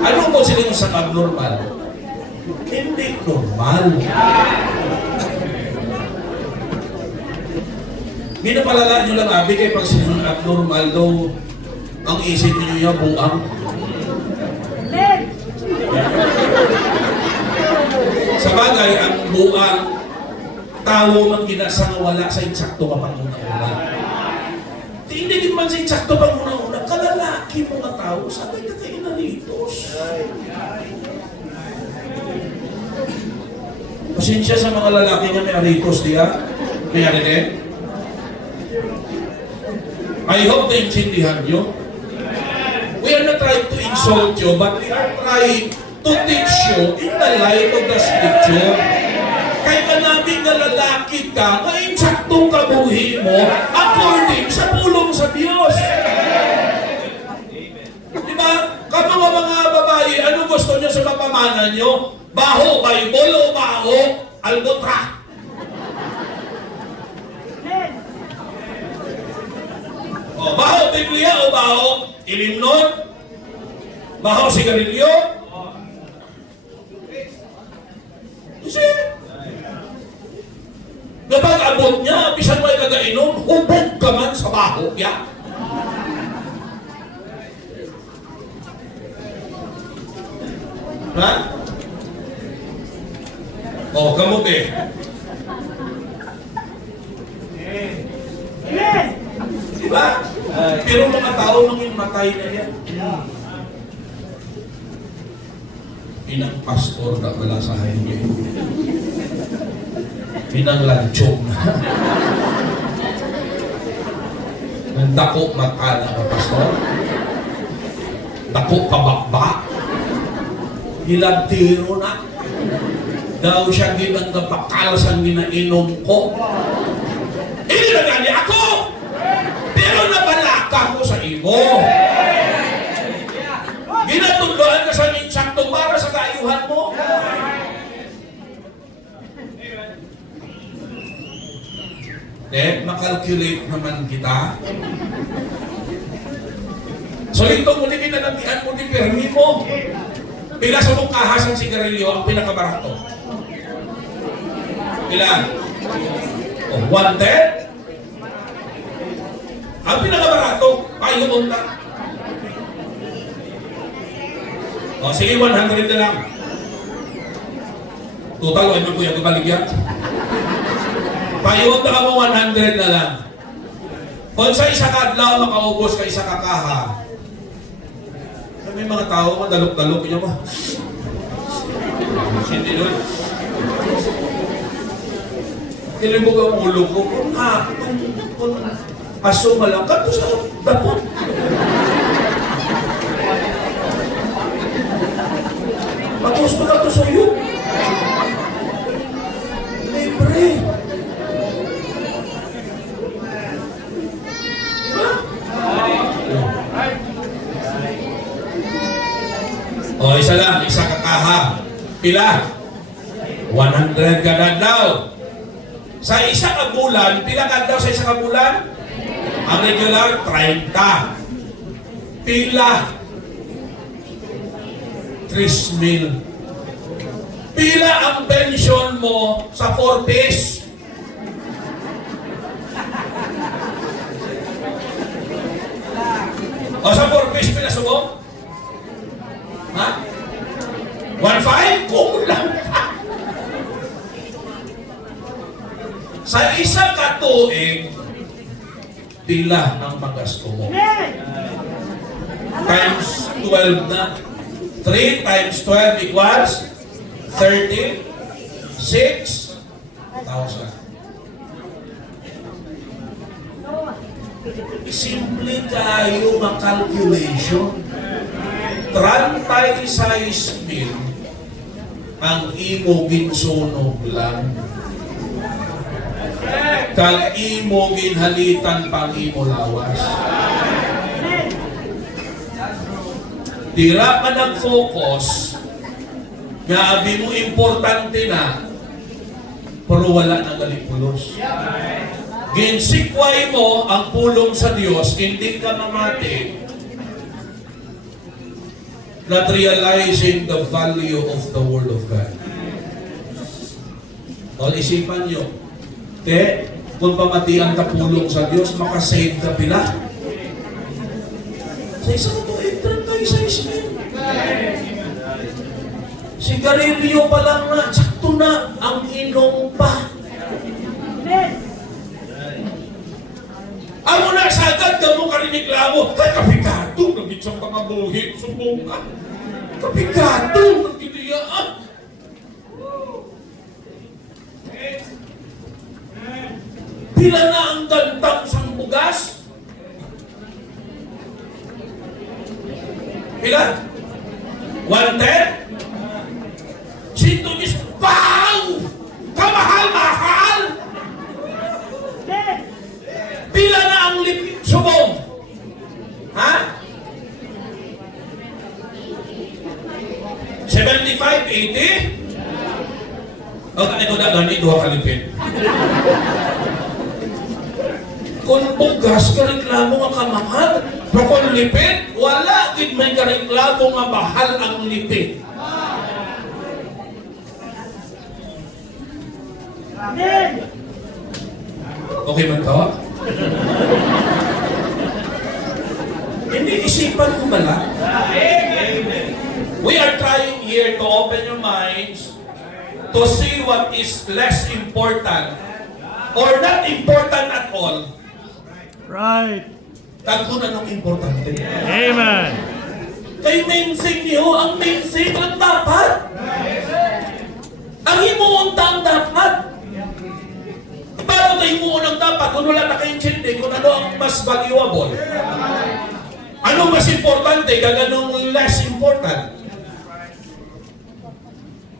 Ano mo sila sa abnormal? Hindi normal. Minapalala nyo lang abi kay pag sinunod abnormal daw ang isip niyo yung buang. Sa bagay, ang buang tao man ginasa wala sa insakto ka pang una-una. Hindi din man sa insakto pang una-una, kalalaki mga tao, sabay na kayo naritos. Pasensya sa mga lalaki nga may aritos, diya? May aritin? I hope naintindihan nyo. We are not trying to insult you, but we are trying to teach you in the light of the scripture. Kaya ka namin na lalaki ka, na insaktong kabuhi mo according sa pulong sa Diyos. Diba? Kapag mga babae, ano gusto nyo sa mapamana nyo? Baho, Bible o baho, albotra? Baho, Biblia o baho, ilimnon? Baho, sigarilyo? Kasi, kapag abot niya, bisan may kagainom, hubog ka man sa baho niya. Ha? Kamot eh. Diba? Pero mga tao nung yung matay na yan. Inang pastor na wala sa highway. Inang lanchong na. Nandako mata na ka, pastor. Dako kabakba. Hilabtiro na. Daw siya ginang nabakal sa ginainom ko. Hindi na gani ako! Pero nabalaka ko sa imo. Ginatuluan ka sa insakto para sa kaayuhan mo. Makalculate naman kita. So ito mo din pinanamihan mo din permi mo. Pila sa mong kahas ng sigarilyo ang pinakabarato? Pila? 110? Ang pinakabarato, payo unta. Sige, 100 na lang. Total, wala mo kuya kabaligyan. Payo unta ka mo 100 na lang. Kung sa isa kadlaw makaubos ka isa kakaha, may mga tao madalok-dalok niya ba? Hindi doon. Tinibog ang ulo ko. Kung aso malangkat ko sa dapot. Tapos mo na ito sa'yo. Libre. Pila? 100 ka daw. Sa isa ka bulan, pila ka daw sa isa ka bulan? Ang regular, 30. Pila? 3,000. Pila ang pension mo sa 4 piece? O sa 4 piece, pila subo? Ha? 1,500? Kulang ka. Sa isa ka tuig, pila ang magasto mo? Times 12 na. 3 times 12 equals 36,000. Simple kayo makalculation. 36,000 ang imo ginsunog lang. Kag imo ginhalitan pang imo lawas. Dira ka nag-focus nga abi mo importante na pero wala nang galipulos. Ginsikway mo ang pulong sa Diyos, hindi ka mamati. Not realizing the value of the Word of God. O isipan nyo, kung pamatian ka pulong sa Diyos, makasave ka pila. Sa isang tuig, 36,000. Sigarilyo pa lang na, sakto na ang inom pa. Amo na sagad ka mo kariniklamo, kay kapikato, nagitsang mga buhit, subong ka. Kapikato, nagkitiyaan. Pila na ang gantang sang bugas? Pila? 110? Sinto niyo, wow! Kamahal-mahal! Pila na ang lipit subong? Ha? 75, 80? O ito na gani, 2 kalipit. Kung bugas, kareklamo nga kamahal. Pero kung lipit, wala gid may kareklamo nga mahal ang lipit. Amen. Okay man to? Hindi isipan ko bala. We are trying here to open your minds to see what is less important or not important at all. Right. Tagpo na ng importante. Amen. Kay main thing niyo, ang main thing ang dapat. Ang himuunta ang dapat. Paano tayo himuun ang dapat kung wala na kayong chindi kung ano ang mas valuable? Ano mas importante kag anong less important?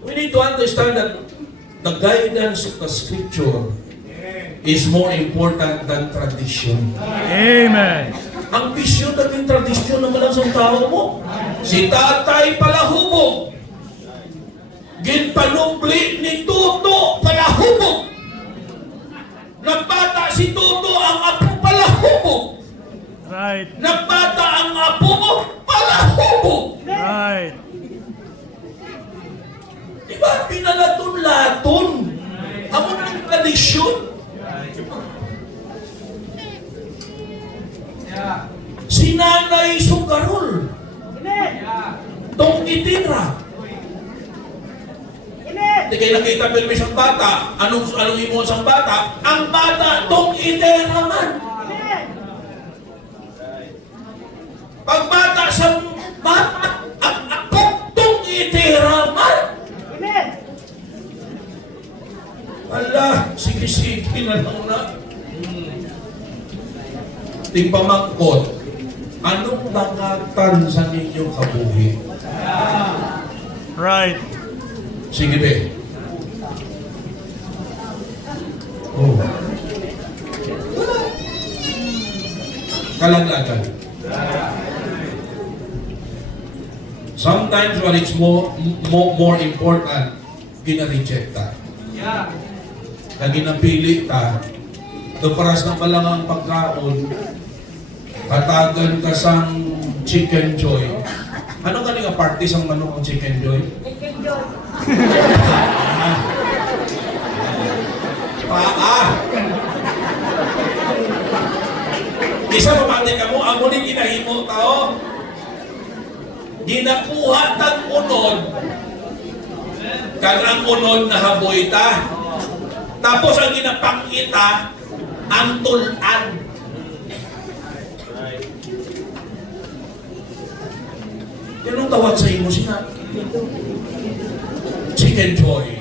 We need to understand that the guidance of the Scripture is more important than tradition. Amen. Ang bisyo naging tradisyon naman lang sa tao mo. Si tatay palahubog. Ginpanubli ni Tuto palahubog. Nagbata si Tuto ang apo palahubog. Right. Nagbata ang apo mo palahubog. Right. Diba? Pinalaton-laton. Amo na ang tradisyon. Si Nanay Sugarol. Tong itira. Hindi kayo nakita pero may isang bata. Anong imo isang bata? Ang bata tong itira man. Pag bata sa bata, ang akok tong itira man. Ala, sige-sige na lang na. Tingpamangkot, anong langatan sa ninyong kabuhi? Right. Sige be. Oh. Kalaglagan. Sometimes when it's more important, gina-reject ta. Yeah. Na ginapili ta, paras ng malangang pagkaon, katagan ka sang chicken joy. Ano ka nga party sang manok ang chicken joy? Isa pamati ka mo, amo ni ginahimo tao. Ginakuha tang unod, kag ang unod na haboy ta. Tapos ang ginapangita, ang tulan. Yan ang tawag sa imo siya. Chicken joy.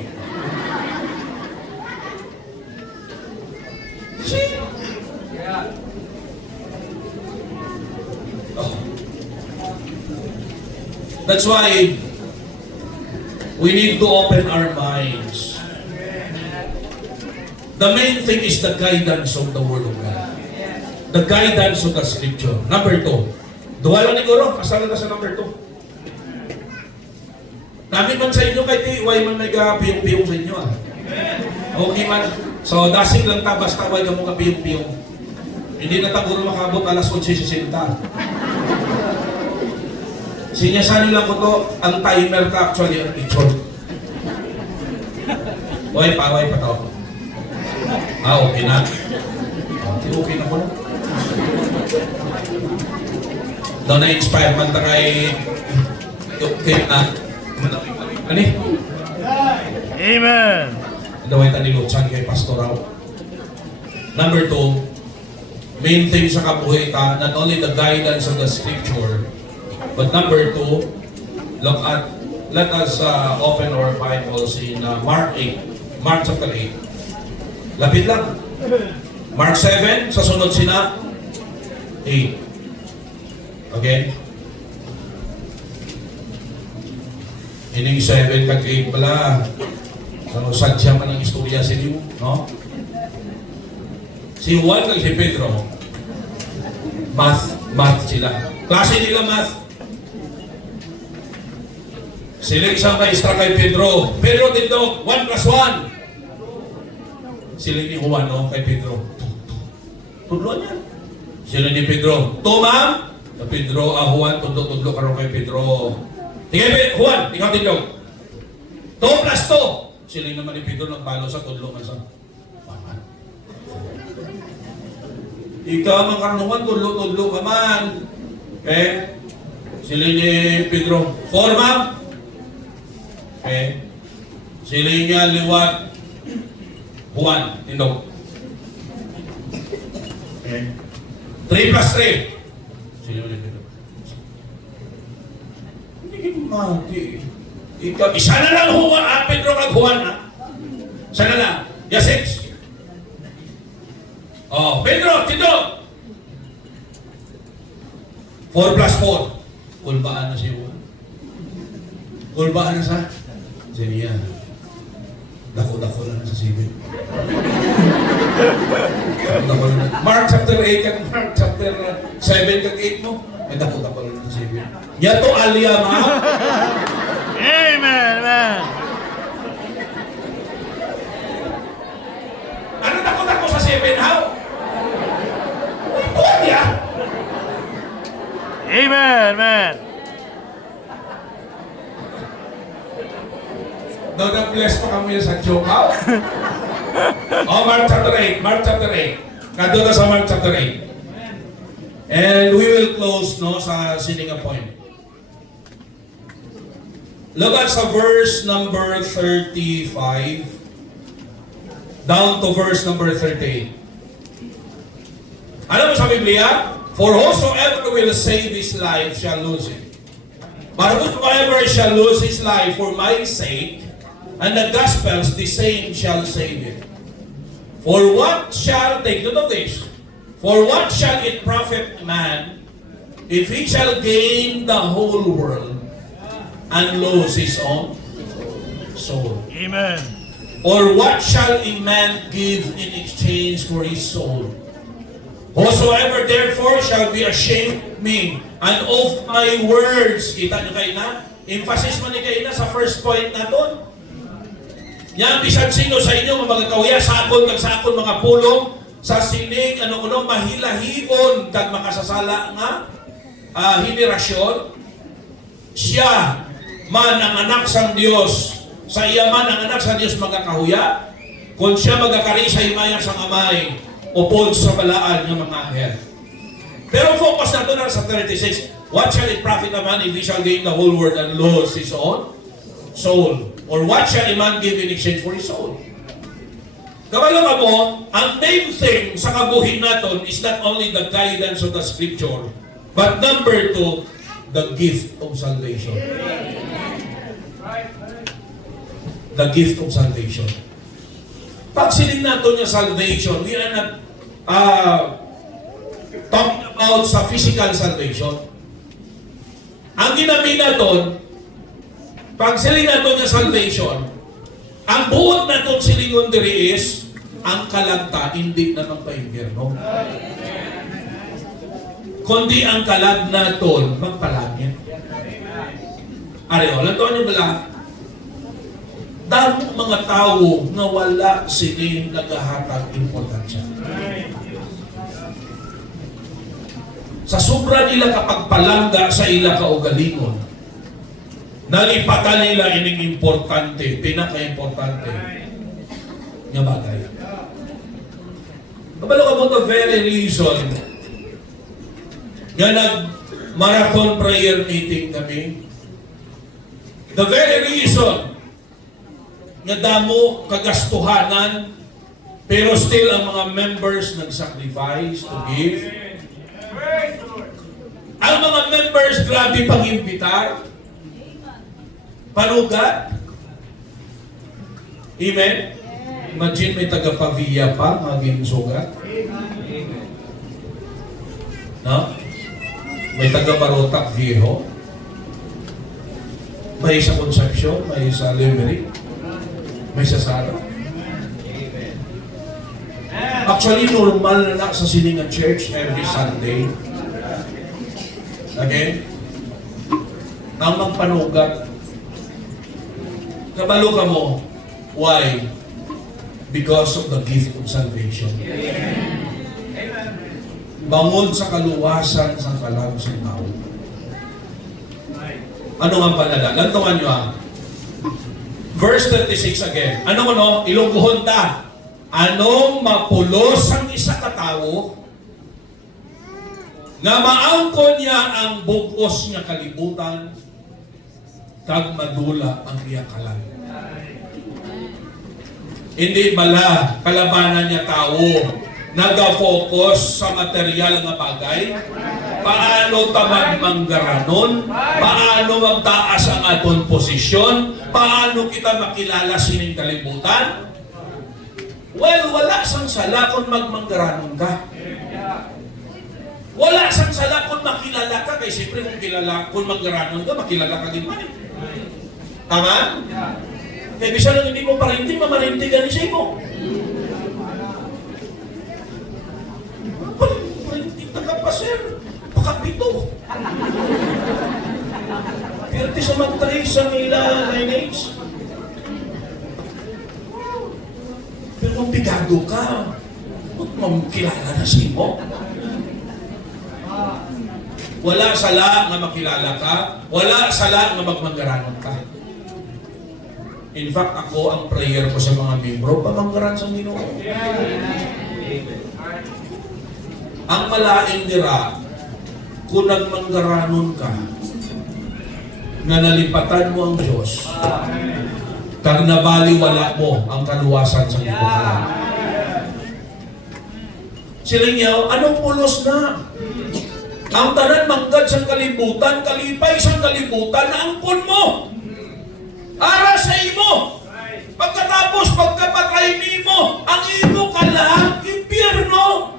See? Yeah. Oh. That's why we need to open our minds. The main thing is the guidance of the Word of God. The guidance of the Scripture. Number 2. Duwala ni Guro, kasala na sa number 2. Namin man sa inyo kay T.Y. man may piyong-piyong sa inyo. Okay man. So, dasing lang ta, basta way ka mo piyong-piyong. Hindi na ta Guro makabot alas 11:60. Sinyasan nila ko to, ang timer ka actually ang picture. Oy, paway pa to. Okay na. Okay na po na. Doon na-inspire man ta kay okay na. Ano? Amen. Daway ta nilutsan kay pastoral. Number 2, main thing sa kabuhay ta, not only the guidance of the Scripture, but number 2, let us open our Bibles in Mark chapter 8. Lapit lang. Mark 7, sa sunod sina 8. Okay? Ining 7 kag 8 pala. Ano sadya man ang istorya sa inyo, no? Si Juan kag si Pedro, math sila. Klase nila math. Sila isang maestra kay Pedro. Pedro dito, 1 plus 1. Sila ni Juan, no, kay Pedro. Tudlo niya. Sila ni Pedro. To, ma'am? Na Pedro, Juan, tudlo karon kay Pedro. Sige, Juan, ikaw dito. 2 plus 2. Sila naman ni Pedro nagpalo sa tudlo man sa. Mama. Ikaw man karunungan, tudlo ka man. Okay? Sila ni Pedro. 4, ma'am? Okay? Sila niya liwat. Juan, tindog. Okay. 3 plus 3. Sino ulit ito? Hindi kita mati. Ikaw, isa na lang Juan, Pedro kag Juan, ha? Isa na lang. Yes, 6. Oh, Pedro, tindog. 4 plus 4. Kulbaan na si Juan. Kulbaan na sa? Siya. Dako-dako lang sa sibig. Mark chapter 8 kag Mark chapter 7 kag 8 mo. May dako-dako lang sa sibig. Yato alya ma. Amen. Amen. Ano dako-dako sa 7 how? Ito alya. Amen. Amen. Daw na-bless pa kami sa joke how? Oh, Mark chapter 8. Mark chapter 8. Kadto na sa Mark chapter 8. And we will close no sa sininga point. Look at sa verse number 35 down to verse number 38. Ano mo sa Biblia? For whosoever will save his life shall lose it. But whosoever shall lose his life for my sake and the gospels, the same shall save it. For what shall, take note of this, for what shall it profit man if he shall gain the whole world and lose his own soul? Amen. Or what shall a man give in exchange for his soul? Whosoever therefore shall be ashamed of me and of my words, kita nyo kayo na? Emphasis man ni kayo na sa first point na doon. Yan, bisan sino sa inyo, mga kauya, sakon mga pulong, sa sining, mahilahion, kag makasasala nga, henerasyon, siya, man ang anak sa Diyos, sa iya man ang anak sa Diyos magkakahuya, kung siya magkakari sa himayang sang amay, upod sa balaan ng mga anghel. Pero focus na doon sa 36, what shall it profit a man if he shall gain the whole world and lose his own soul? Or what shall a man give in exchange for his soul? Kabalo ka mo, ang main thing sa kabuhin natin is not only the guidance of the scripture, but number 2, the gift of salvation. The gift of salvation. Pag siling natin yung salvation, we are not talking about sa physical salvation. Ang ginamit natin, pag siling natin yung salvation, ang buot natin silingon diri is, ang kalagta, hindi na magpa-impyerno. Kundi ang kalag natin, magpalangit. Ariyo, lantuan nyo bala, damong mga tao nga wala sining nagahatag importansya. Sa sobra nila kapagpalangga sa ila kaugalingon, nalipatan nila ining importante, pinaka-importante nga bagay. Kabalo ka mo the very reason nga nag-marathon prayer meeting kami. The very reason nga damo kagastuhanan pero still ang mga members nag-sacrifice to give. Ang mga members grabe pag-imbitar. Panugat. Amen? Imagine may taga-Pavia pa, maging sugat. No? May taga-Barotac Viejo. May sa Concepcion, may sa Limerick, may sa Sara. Actually, normal na sa Silingan Church every Sunday. Okay? Ang magpanugat. Kabalo ka mo. Why? Because of the gift of salvation. Bangod sa kaluwasan sa kalag sa tao. Ano nga panala? Lantungan nyo Verse 36 again. Ano ko no? Ilungguhon ta. Anong mapulos ang isa katao nga maangkon niya ang bugos niya kalibutan kag madula ang iya kalag. Hindi bala kalabanan niya tao nag-focus sa material nga bagay, paano ta magmanggaranon, paano magtaas ang aton posisyon, paano kita makilala sining kalibutan. Well, wala sang sala kung magmanggaranon ka. Wala sang sala kung makilala ka, kaya siyempre kung manggaranon ka, makilala ka din man. Tama? Kaya bisa lang hindi mo parinti, mamarintigan ni siya mo. Parinti ka pa, sir. Pakapito. Pero di sa mag-trace ang ila lineage. Pero kung pigado ka, huwag makilala na siya mo. Wala sala nga makilala ka, wala sala nga magmanggaranon ka. In fact, ako ang prayer ko sa mga membro, pamanggaran sa Ginoo. Ang malaing dira, kung nagmanggaranon ka, na nalipatan mo ang Diyos, kag nabaliwala mo ang kaluwasan sa iyong Silingaw, anong pulos na? Ang tanan manggad sa kalibutan, kalipay sa kalibutan, angkon mo. Ara sa imo. Pagkatapos, pagkapatay nimo, ang imo kalang impyerno.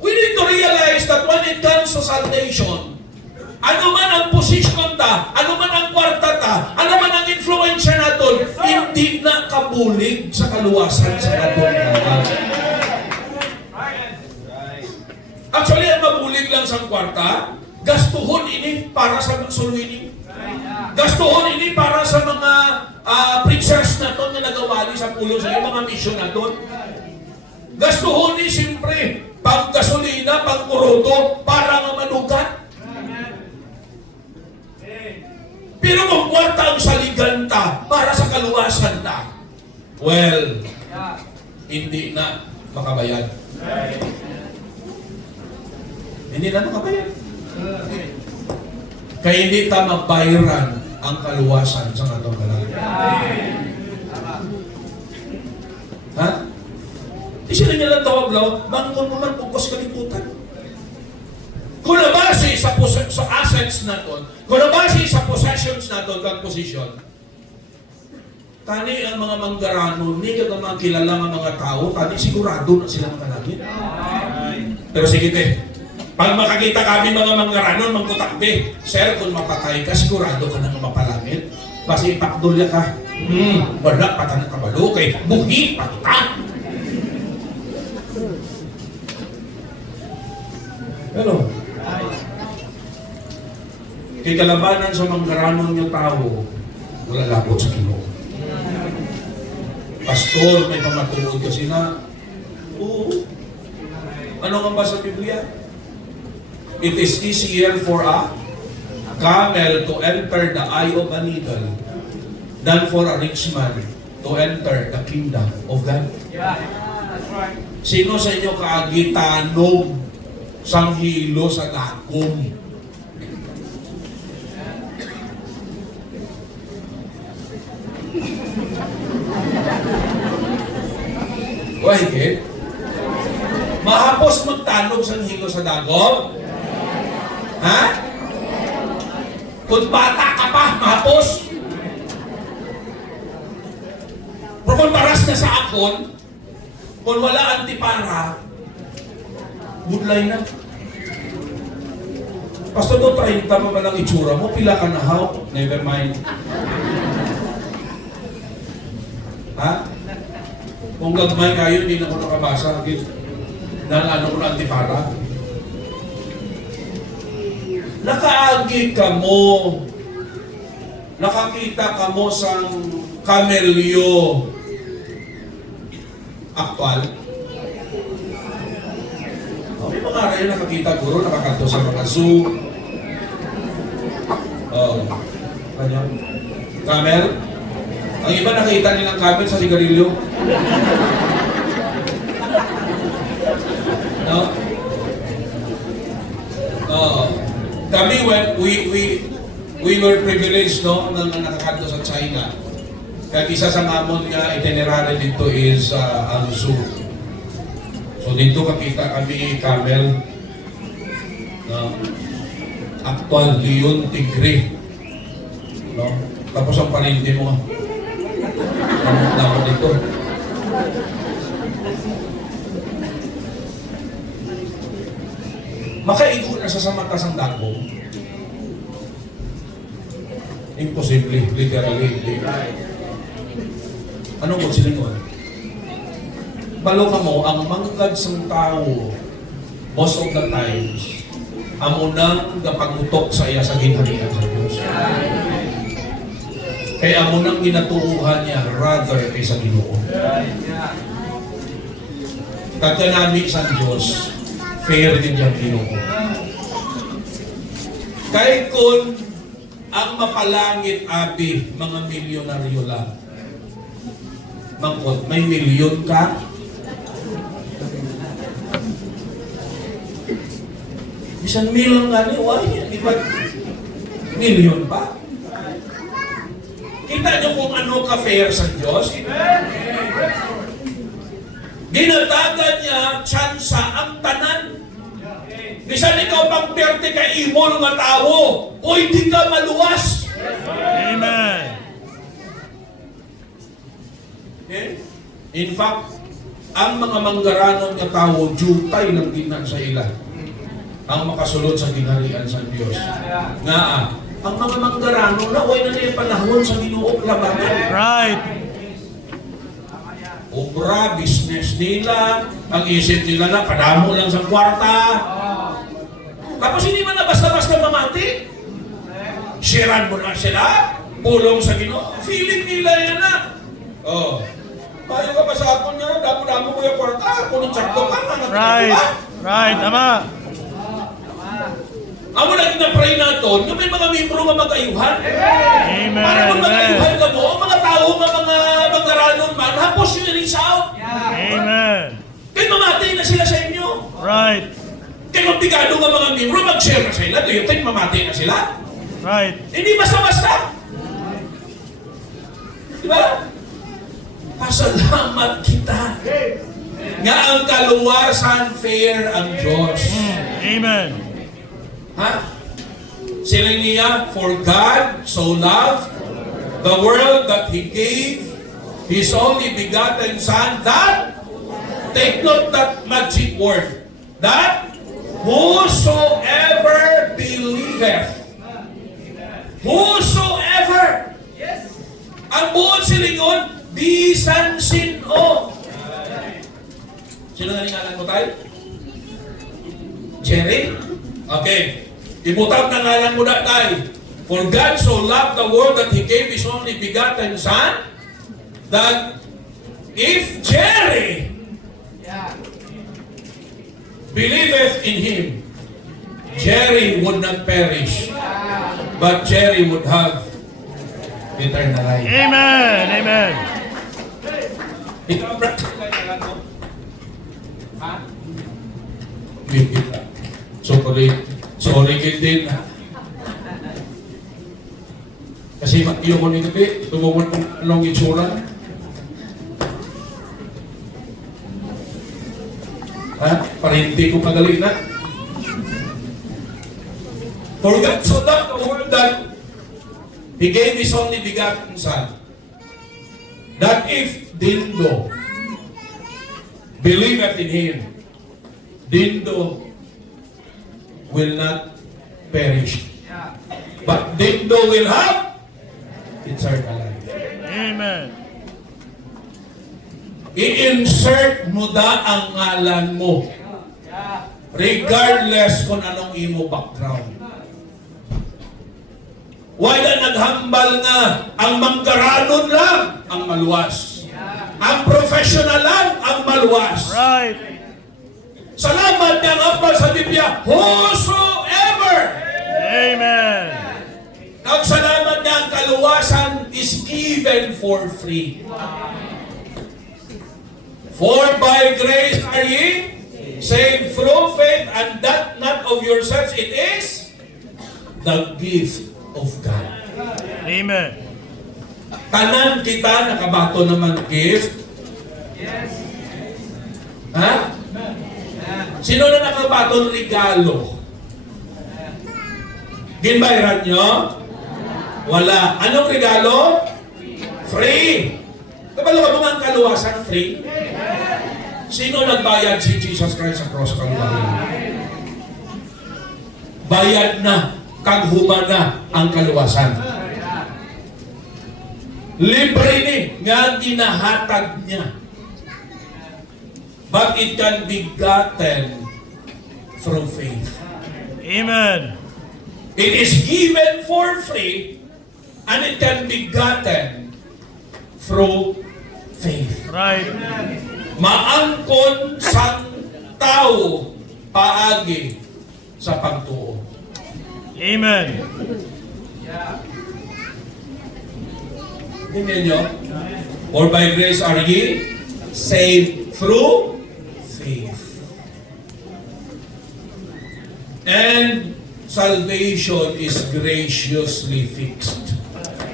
We need to realize that when it comes to salvation, ano man ang posisyon ta, ano man ang kwarta ta, ano man ang influensya natin, hindi na kabulig sa kaluwasan sa aton. Actually, ang mabulig lang sa kwarta, Gastuhon ini para sa suluini. Gastuhon ini para sa mga preachers na to na nagawali sa pulo sa mga mission na to. Gastuhon ni siyempre pang gasolina, pang kuroto para nga manugat. Pero kung kwarta ang saligan ta para sa kaluwasan ta, well, hindi na makabayad. Hindi na makabayad. Kaya hindi ta mabayaran ang kaluwasan sa katong kalangan. Ha? Di sila nilang tawag lang, mangon mo man pugkos kaliputan. Kung nabase sa assets na to, kung nabase sa possessions na to, kang position, tani ang mga manggarano, hindi ka mga kilala ng mga tao, tani sigurado na sila makalangit. Pero sige te, pag makakita kami mga manggarano, mangkutakbe, sir, kung mapatay ka, sigurado ka nang mapalangit. Basi ipakdulya ka, wala pa tanang kabalo kay buhi patutan. Pero, kay kalabanan sa manggarano ng tao, wala labot sa Ginoo. Pastor, may pamatuod kasi na, oo. Ano nga ba sa Biblia? It is easier for a camel to enter the eye of a needle than for a rich man to enter the kingdom of God. Yeah, that's right. Sino sa inyo kaagitanog sang hilo sa dakom? Why, kid? Mahapos magtanog sang hilo sa dakom? Ha? Kung bata ka pa, mahapos? Pero kung paras na sa akon, kung wala antipara, budlay na. Pastor, do 30 pa ba lang itsura mo? Pila ka na how? Never mind. Ha? Kung gagmay kayo, hindi na ko nakabasa. Nalano ko na antipara. Nakaagi ka mo. Nakakita ka mo sa kamelyo. Aktual. May mga arayo nakakita guro, nakakanto sa mga zoo. Kanya? Camel? Ang iba nakita nilang camel sa sigarilyo. No? Kami, when we were privileged, no, nang nakakanto sa China. Kaya isa sa ngamon nga itinerary dito is ang zoo. So dito kakita kami camel, no? Actual leon, tigre, no? Tapos ang palindi mo, naman dito. Makaigo na sa mata sang dagom. Imposible, literally. Anong ko silingon? Balo ka mo, ang manggad sang tao, most of the times, amo nang gapagutok sa iya sa ginharian sa Diyos. Kaya amo nang ginatuuhan niya rather kaysa Ginoo. Tatanami sa Diyos, fair din yung Ginoo. Kaya kung ang mapalangit abi, mga milyonaryo lang, mangkot, may milyon ka, isang milyon nga ni, why? Di ba? Milyon pa? Kita nyo kung ano ka-fair sa Diyos? Dinadagan niya tsansa ang tanan. Bisan ikaw pang perte ka imol nga tao, o hindi ka maluwas. Amen. Okay? In fact, ang mga manggaranon nga tao, jutay ng ginan sa ila. Ang makasulod sa ginharian sa Diyos. Nga ang mga manggaranon na way na nila panahon sa Ginoo labanan. Right. Obra, business nila, ang isip nila na padamo lang sa kwarta. Tapos hindi man na basta-basta mamati. Sharean mo na sila, pulong sa Ginoo. Feeling nila yan na. Oh. Bayo ka pa sa akon niya, damo-damo ko yung kwarta, kung sakto ka, Right. Right. Tama. Amo na ginapray natin, yung may mga membro nga mag-ayuhan. Amen. Para kung mag-ayuhan Amen. ka mo, mga tao nga mga mag-aranon man, hapos yung reach out. Amen. Kaya mamatay na sila sa inyo. Right. Kaya kung bigado nga mga membro, mag-share na sila. Do you think mamatay na sila? Right. Hindi basta-basta. Diba? Pasalamat kita. Nga ang kaluwasan fair ang Diyos. Amen. Ha? Sila niya, for God so loved the world that He gave His only begotten Son, that, take note that magic word, that whosoever believeth, whosoever, ang buong silingon, bisan sino. Sino nga ngalan mo tayo? Jerry? Okay. Ibutang na ngalan mo na tayo. For God so loved the world that He gave His only begotten Son, that if Jerry believeth in Him, Jerry would not perish, but Jerry would have eternal life. Amen. Amen. Ikaw, Brad. Bibita. Sorry kid din, ha? Kasi yung ko nito, tumumon kung anong itsura. Ha? Para hindi ko magaling na. For God so loved the world that He gave His only begotten Son, that if Dindo believeth in Him, Dindo will not perish, but Dindo will have eternal life. Amen. I-insert mo da ang ngalan mo, regardless kung anong imo background. Wala naghambal nga, ang manggaranon lang ang maluwas. Ang professional lang ang maluwas. Right. Salamat ng apal sa Biblia, whosoever. Amen. Nagsalamat na ang kaluwasan is given for free. For by grace are ye saved through faith, and that not of yourselves, it is the gift of God. Amen. Tanan kita nakabato naman gift. Ha? Sino na nakabato ng regalo? Ginbayran nyo? Wala. Anong regalo? Free. Kabalo ka mga kaluwasan, free? Sino nagbayad? Si Jesus Christ sa cross Calvary. Bayad na, kaghuma na ang kaluwasan. Libre ni, nga ginahatag niya. But it can be gotten through faith. Amen. It is given for free, and it can be gotten through faith. Right. Maangkon sang tao paagi sa pagtuo. Amen. Tingnan nyo? For by grace are ye saved through faith. And salvation is graciously fixed.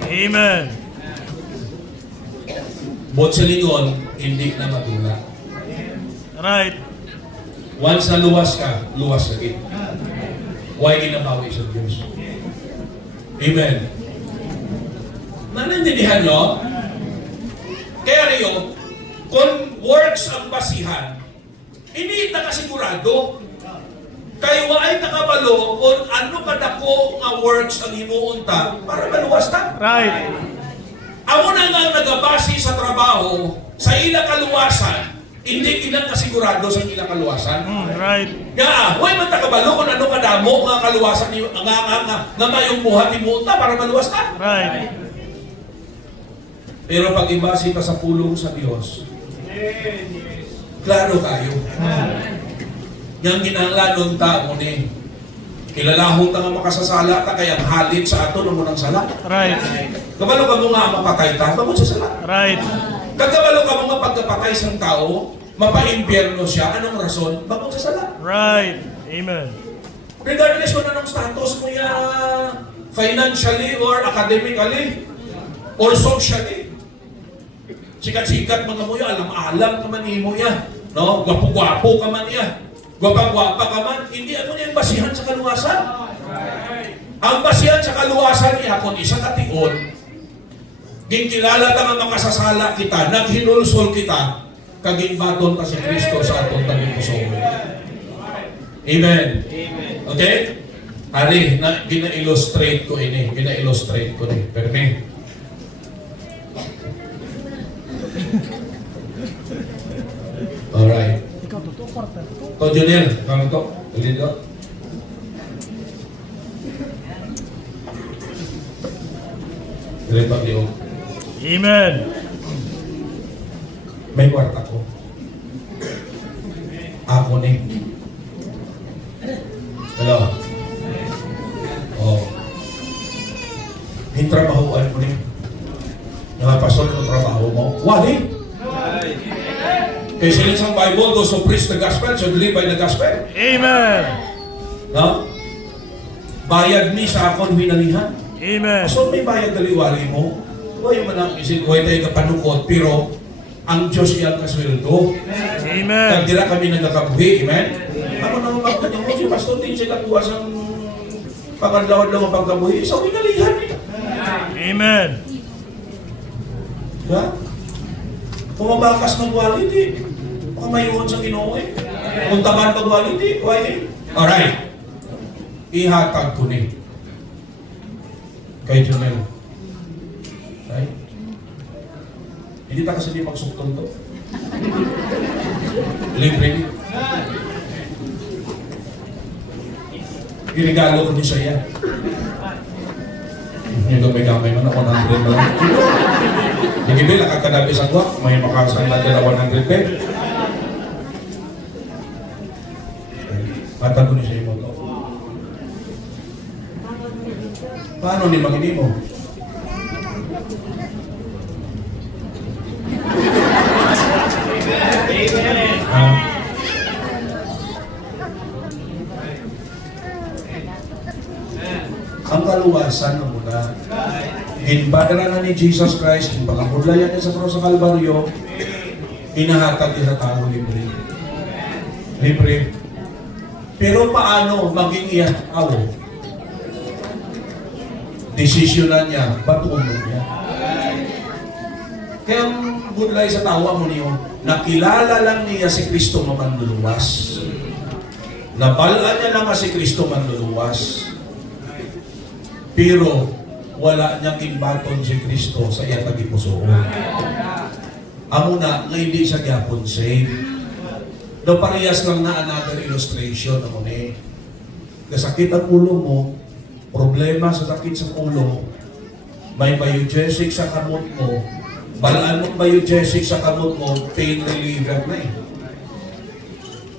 Amen. Bot sa lingon, hindi na madula. Right. Once na luwas ka, luwas lagi. Huwag ginabawi sa Diyos. Amen. Nanindihan nyo? Kaya rin, kung works ang basihan, hindi nakasigurado. Kayo ay nakabalo kung ano kadako nga works ang himuunta para maluwas ta. Right. Amo na nga nagabasi sa trabaho, sa ila kaluwasan, Hindi kinakasigurado sa ilang kaluwasan. Right. Nga, huwag man takabalo kung ano kadamo nga kaluwasan ni nga mayong buhat ni Muta para maluwas ka. Right. Pero pag ibasi ka sa pulong sa Diyos, klaro kayo. Yang ginanglanon ta mo ni. Kilalahon ta nga makasasala ta kaya halit sa ato ng munang sala. Right. Kabalo ka mo nga mapatay ta, bagod sa sala. Right. Kagabalo ka mo nga pagkapatay sa tao, mapa-impyerno siya, anong rason? Bagod sa sala. Right. Amen. Regardless kung anong status mo ya, financially or academically or socially. Sikat-sikat mga mo ya, alam-alam ka man mo ya, no? Gwapo-gwapo ka man ya, gwapa-gwapa ka man, hindi ano niya basihan sa kaluwasan. Ang basihan sa kaluwasan niya, kung isa katigon, ginkilala ta nga makasasala kita, naghinulsol kita, kagingbaton ta si Kristo sa atong taging puso. Amen. Okay? Ari, gina-illustrate ko ini. Gina-illustrate ko ni. Perme. Alright. To, Junior. Kano to? Ulit to? Ulit pa, Leo. Amen. May kwarta ko. Ako ni. Hello. Oh. Hintrabahoan mo ni. Nakapasol ng trabaho mo. Wali. Kaya sila sa Bible, those who preach the gospel should live by the gospel. Amen. No? Bayad ni sa akon hinalihan. Amen. So may bayad daliwali mo. Huwag mo nang isip, huwag tayo kapanukot, pero ang Diyos iyang kasweldo. Amen. Kagdira kami nagkakabuhi, amen? Ako nang magkanyang mo, si Pastor din siya kakuha sa pagkadlawad-law ang pagkabuhi. So, hinalihan eh. Amen. Diba? Kung mabakas mag-quality, baka mayroon sa Ginoo eh. Kung taman mag-quality, why eh? Alright. Ihatag ko ni. Kay Junel. Right? Hindi ta kasi di magsuktong to. Libre ni. Irigalo ko ni sa iya. Yung gamay-gamay man ako 100 ba? Yung ibi, nakakadabi sa guwak, may makasang na dala 100 pe. Patag ko ni sa imo to. Paano ni magini mo? Ang kaluwasan ng muna. Ginbadala na ni Jesus Christ, yung pagkakudlayan niya sa cross sa Kalbaryo, inahatag niya sa tao libre. Libre. Pero paano maging iyan? Awo. Desisyonan niya, batuon mo niya. Kaya ang gudlay sa tawa mo niyo, nakilala lang niya si Kristo manluluwas. Nabalaan niya lang si Kristo manluluwas. Pero wala niyang imbaton si Kristo sa iyang tagipusoon. Amo na, nga hindi siya gyapon saved. Do parehas lang na another illustration ako ni. Kasakit ang ulo mo, problema sa sakit sa ulo, may biogesic sa kamot mo, balaan mong biogesic sa kamot mo, pain reliever na eh.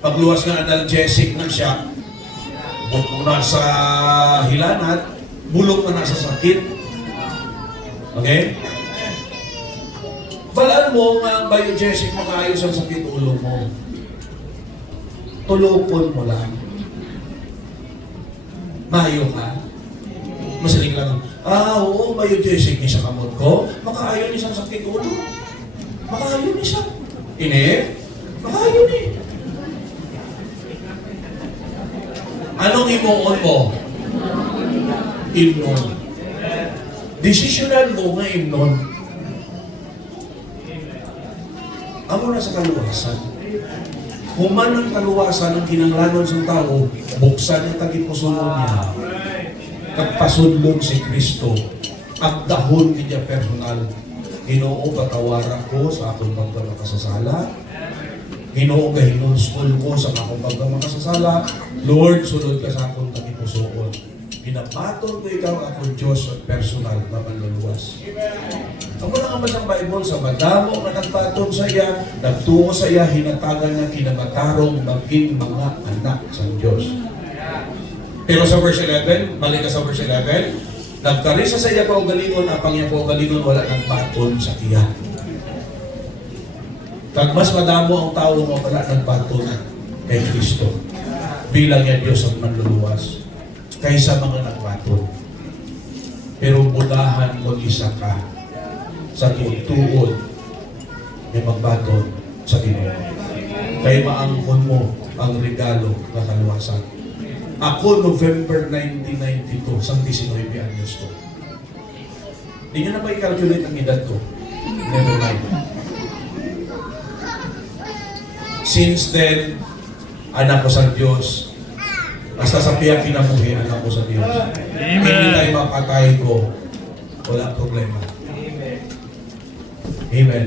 Pagluwas ng analgesic na siya, bukong na sa hilanat, bulok na nasa sakit. Okay? Balaan mo nga ang biogesic makaayos ang sakit ulo mo. Tulukon mo lang. Mayo ka. Masaling lang, oo, biogesic ni sa kamot ko. Makaayon ni sa sakit ulo. Makaayon ni siya. Ini? Makaayon ni. Anong imuon mo? Imnon. Desisyonan mo nga imnon. Amo na sa kaluwasan. Human ang kaluwasan ang kinanglanon sa tao, buksan ang tagipusulong niya. Kagpasunlong si Kristo, ang dahon niya personal. Ginoo, patawaran ko sa akong pagkakasasala. Ginoo gahinon school ko sa akong pagkamakasasala. Lord, sulod ka sa akong tagipusoon. Pinapaton ko ikaw akong Diyos at personal na manluluwas. Ang mga ang Bible sa madamo na nagpaton sa iya, nagtuo sa iya, hinatagan niya kinamatarong maging mga anak sa Diyos. Pero sa verse 11, balik ka sa verse 11, nagkarisa sa iya kaugalingon, apang iya kaugalingon wala nang paton sa iya. Kag mas madamo ang tao nga wala nang paton kay Kristo, bilang niya Diyos ang manluluwas, kaysa mga nagpaton. Pero bulahan mo isa ka sa tuod may magbaton sa Ginoo. Kay maangkon mo ang regalo na kaluwasan. Ako, November 1992, sang 19 anyos ko. Hindi nyo na ba i-calculate ang edad ko? Never mind. Since then, anak ko sa Diyos. Basta sa piyak kinabuhi, anak ko sa Diyos. Amen. Hindi tayo mapatay ko. Wala problema. Amen.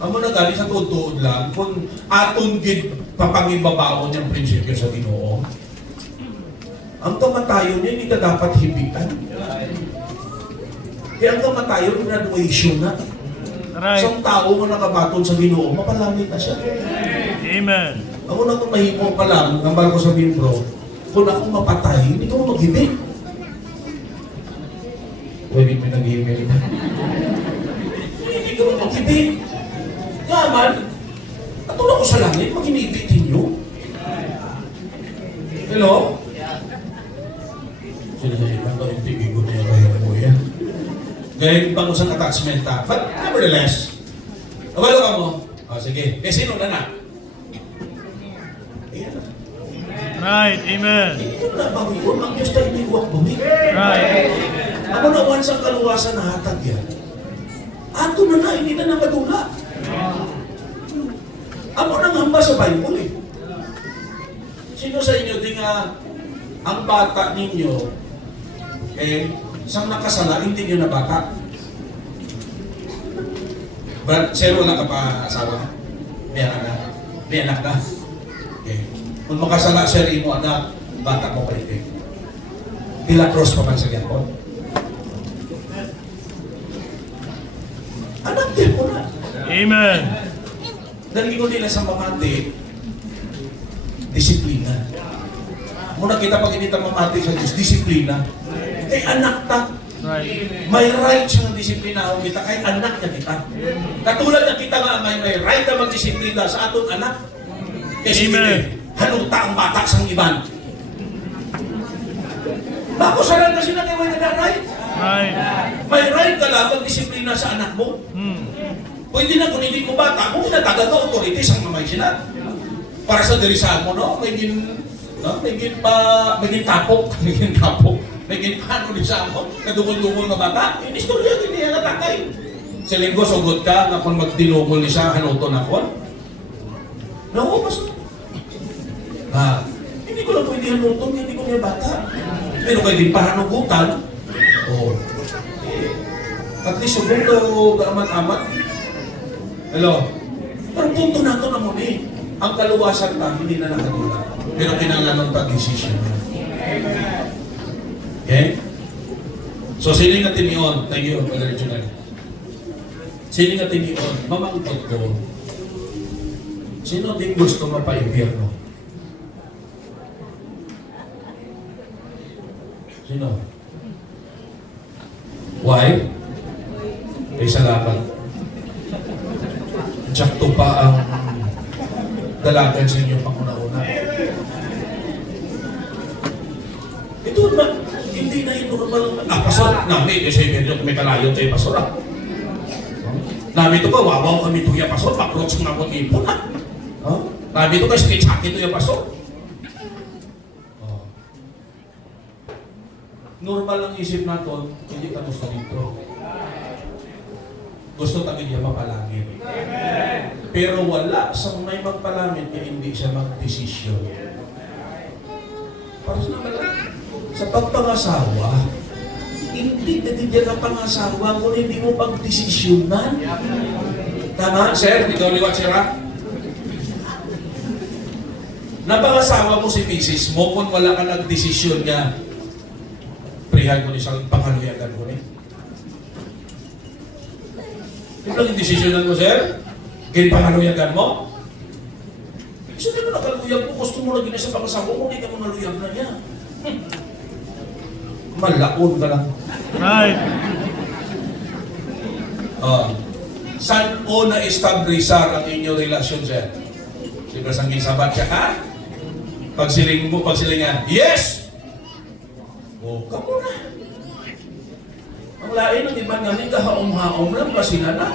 Amo na gali sa tuod lang, kung aton gid papangibabaon yung prinsipyo sa Ginoo, ang kamatayon niya hindi ka dapat hibitan. Kaya ang kamatayon, graduation na. Right. Isang tao mo nakabaton sa Ginoo, mapalamit na siya. Amen. Ako na kung mahimo pa lang, nambal ko sa bro, kung ako mapatay, hindi ko maghibig. Pwede mo naghihimig na. Hindi ko maghibig. Naman, natulog ko sa langit, maghinibitin nyo. Hello? Sila na iba ko, hindi bigo na yung kaya mo yan. Gaya bang usang attachment ta. But nevertheless, nawalo ka mo. O sige, sino na na? Ayan na. Right. Amen. Hindi ko na bawiwan, ang Diyos tayo hindi huwag bawi. Right. Ako na once ang kaluwasan na hatag yan. Ato na na, hindi na namadula. Ako nang hamba sa Bible eh. Sino sa inyo di nga ang bata ninyo isang nakasala, hindi nyo na bata? But, zero na ka pa asawa? May anak na? May anak na? Okay. Kung makasala, sir, mo anak, bata mo pa ito. Tila cross pa man sa gyapon. Anak din mo na. Amen. Dahil ko nila sa mamati, disiplina. Muna kita pag inita mamati sa Diyos, disiplina. Kay anak ta, Right. may right siyang disiplina o kita, kay anak niya kita. Katulad na kita nga, may right na magdisiplina sa atong anak. Kasi Amen. haluta ang bata sang iban. Bako saran na sila kay wala na right. Right. May right ka lang magdisiplina sa anak mo. Pwede na kung hindi mo bata, kung kinatagal na authorities ang mamay sila. Para sa dirisan mo, no? May tapok, may ano din sa ako, nadungol-dungol na bata. Yung istorya, hindi yan natakay. Sa linggo, sugod ka, na kung magdinugol ni siya, hanuto na ko. No, mas hindi ko lang pwede hanuto, hindi ko niya bata. Pero kayo din pahanugutan, at least sugod ko amat-amat. Hello? Pero punto na ito na muna eh. Ang kaluwasan na, hindi na nakatulad. Pero kinangan ng pag-decision. Okay? So, sino nga tiniyon? Thank you, Brother Junel. Sino nga tiniyon? Mamangkot ko. Sino din gusto mapa-impyerno? Sino? Why? Ay salamat. Tsakto pa ang dalagan sa inyo panguna-una. Ito na, hindi na yung normal. Pastor, namin, kasi may kalayo tayo, pastor. Namin ito ka, wawaw kami ito yung pastor, paprots mo na kong ipon, ha? Namin ito ka, sakit-sakit ito yung pastor. Normal ang isip natin, hindi ka gusto dito. Gusto tayo niya mapalangin. Pero wala sa may magpalangin kaya hindi siya mag-desisyon. Para sa naman sa pagpangasawa, hindi na din ang pangasawa kung hindi mo pag-desisyonan. Tama, sir? Ikaw liwat, sir, ha? Napangasawa mo si Mrs. mo kung wala ka nagdesisyon niya. Prihan ko ni sa pangaluyagan ko ni. Ito lang yung desisyonan mo, sir? Kaya pangaluyagan mo? Gusto mo nakaluyag mo, gusto mo lagi na sa pangasawa mo, hindi ka mo naluyag na niya. Malaon ka lang. Right. Saan o na-establishar ang inyong relasyon, sir? Siyempre, sangking sabat ka, ha? Pagsiling mo, pagsilingan, yes! O, kamo na. Ang lain ng iba nga, kahaom-haom lang ba sila na?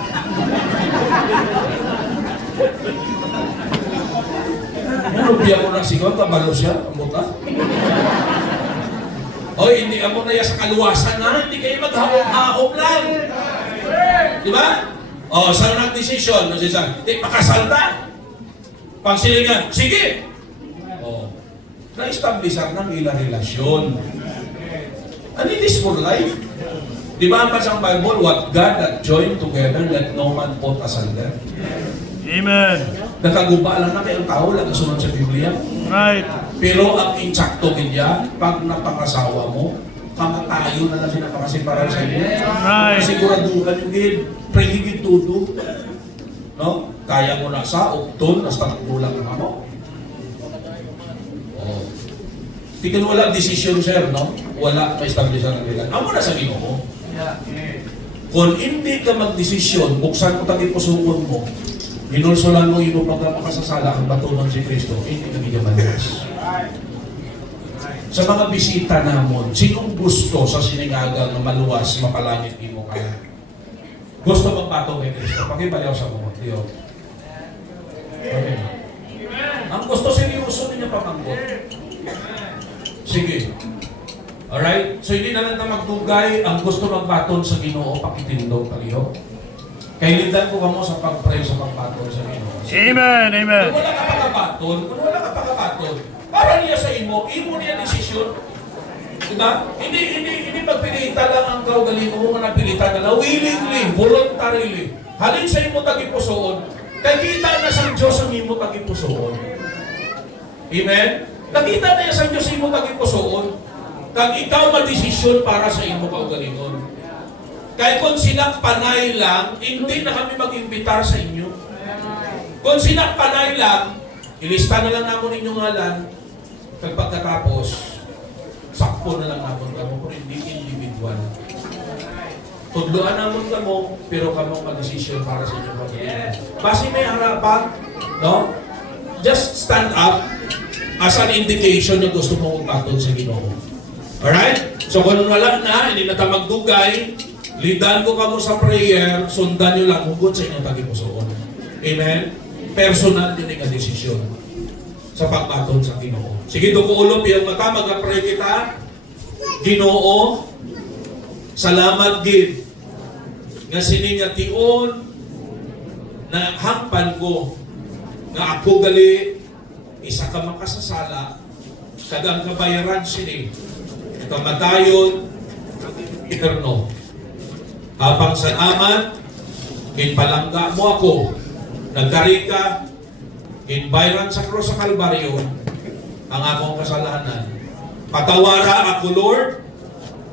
Yan, lubiya ko ng sigaw, kabalo siya, ang buta. O, hindi ako na sa kaluwasan na, hindi kayo maghaom-haom lang. Di ba? O, saan nag-desisyon? Di, pakasalta. Pagsilingan, sige! O, na-establishan ng ilang relasyon. And it is for life. Di ba ang pasang Bible, what God that joined together, let no man put asunder. Amen. Nakaguba lang na kayong tao, lang sunod sa Biblia. Right. Pero ang insakto niya, pag napangasawa mo, kamatayo na lang sila pakasiparan sa iyo. Right. Siguraduhan yung gid, prehigid tudo. No? Kaya mo na sa ukton, hasta bulang na mo. Oh. Di ka wala desisyon, sir, no? Wala ma-establish ang relasyon. Amo na sa Ginoo. Kung hindi ka magdesisyon, buksan mo tagi pusuon mo, hinulsulan mo imo pagkakasasala ang batunon si Kristo, hindi ka gigabalas. Sa mga bisita namon, sinong gusto sa sinigaga na maluwas, mapalangit imo kaya? Gusto magpatong kay Kristo? Pakibalaw sa mga tiyo. Okay. Ang gusto seryoso ninyo pamanggot. Sige. Alright? So hindi na lang na magdugay ang gusto magbaton sa Ginoo, pakitindog kaliho. Kailitan ko kamo sa pag-pray sa pagbaton sa Ginoo. Amen. Amen. Kung wala ka pagbaton, para niya sa imo niya desisyon. Diba? Hindi pagpilita lang ang kaugalingon mo, manapilitan na lang, willingly, voluntarily. Halin sa imo tagipusoon, nakita na sa Diyos ang imo tagipusoon. Amen? Nakita na sa Diyos imo tagipusoon, kag ikaw madesisyon para sa imo kaugalingon. Kaya kung sinakpanay lang, hindi na kami mag-imbitar sa inyo. Kung sinakpanay lang, ilista na lang namin inyong ngalan, kag pagkatapos, sakpo na lang namin kamo, kung hindi individual. Tudloan namin kamo, pero kamo mag-desisyon para sa inyong pagkakas. Basi may harapan, no? Just stand up as an indication na gusto mo magpatod sa Ginoo. Alright? So kung wala na, hindi na tayo magdugay, lidan ko kamo sa prayer, sundan nyo lang, hugot sa inyong tagipusoon. Amen? Personal din ang desisyon sa pagpatod sa Ginoo. Sige, dukuulop yung mata, mag-pray kita. Ginoo, salamat gid nga siningation na hangpan ko nga ako gali isa ka makasasala kagang kabayaran sini kamatayon eterno. Habang sa aman, ginpalangga mo ako, nagkari ka, ginbayran sa krus sa Kalbaryo, ang akong kasalanan. Patawara ako, Lord,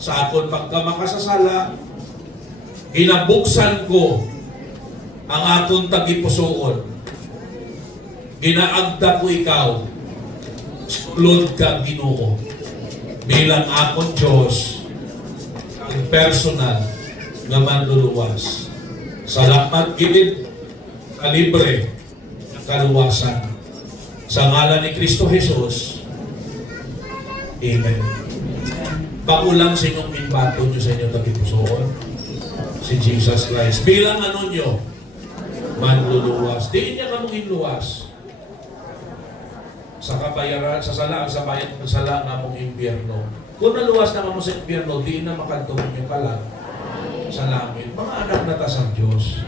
sa akong pagkamakasasala, ginabuksan ko ang akong tagipusoon. Ginaagda ko ikaw, sulod ka, Ginoo, bilang akong Diyos, ang personal na manluluwas. Salamat gilid, kalibre, kaluwasan. Sa ngalan ni Kristo Jesus, Amen. Paulang sa inyong minbato nyo sa inyong tagipusoon, si Jesus Christ. Bilang ano nyo, manluluwas. Di niya kamong luwas. Sa kabayaran, sa sala, sa bayan ng sala nga mong impyerno. Kung naluwas na mo sa impyerno, di na makantong yung kalat sa langit. Mga anak na ta sa Diyos.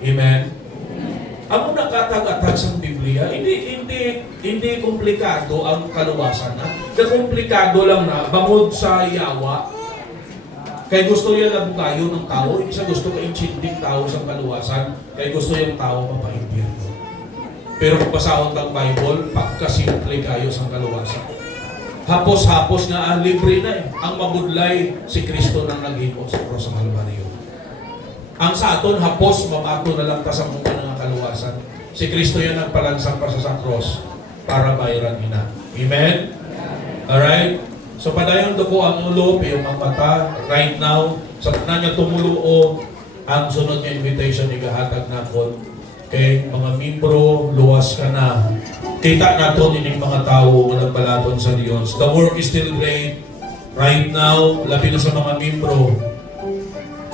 Amen? Ako nakatag-atag sa Biblia, hindi komplikado ang kaluwasan na. Komplikado lang na, bangod sa yawa. Kaya gusto niya na bukayo ng tao, hindi siya gusto ka intinding tao sa kaluwasan, kaya gusto yung tao mapaimpyerno. Pero kung basahon ng Bible, pagkasimple kayo sa kaluwasan. Hapos-hapos nga, libre na eh. Ang mabudlay, si Kristo nang naghimo sa cross ng Kalbaryo. Ang sa aton, hapos, mabato na lang ta sa mga ng kaluwasan. Si Kristo yan nagpalansang pa sa cross para bayaran ina. Amen? Alright? So, padayon do ko ang ulo, yung mga mata, right now, sa tanan niya tumuluo, ang sunod niya invitation ni gahatag na ko. Okay, mga membro, luwas ka na. Kita nato ining mga tao nga nagpalaton sa Diyos. The work is still great. Right now, labi na sa mga membro.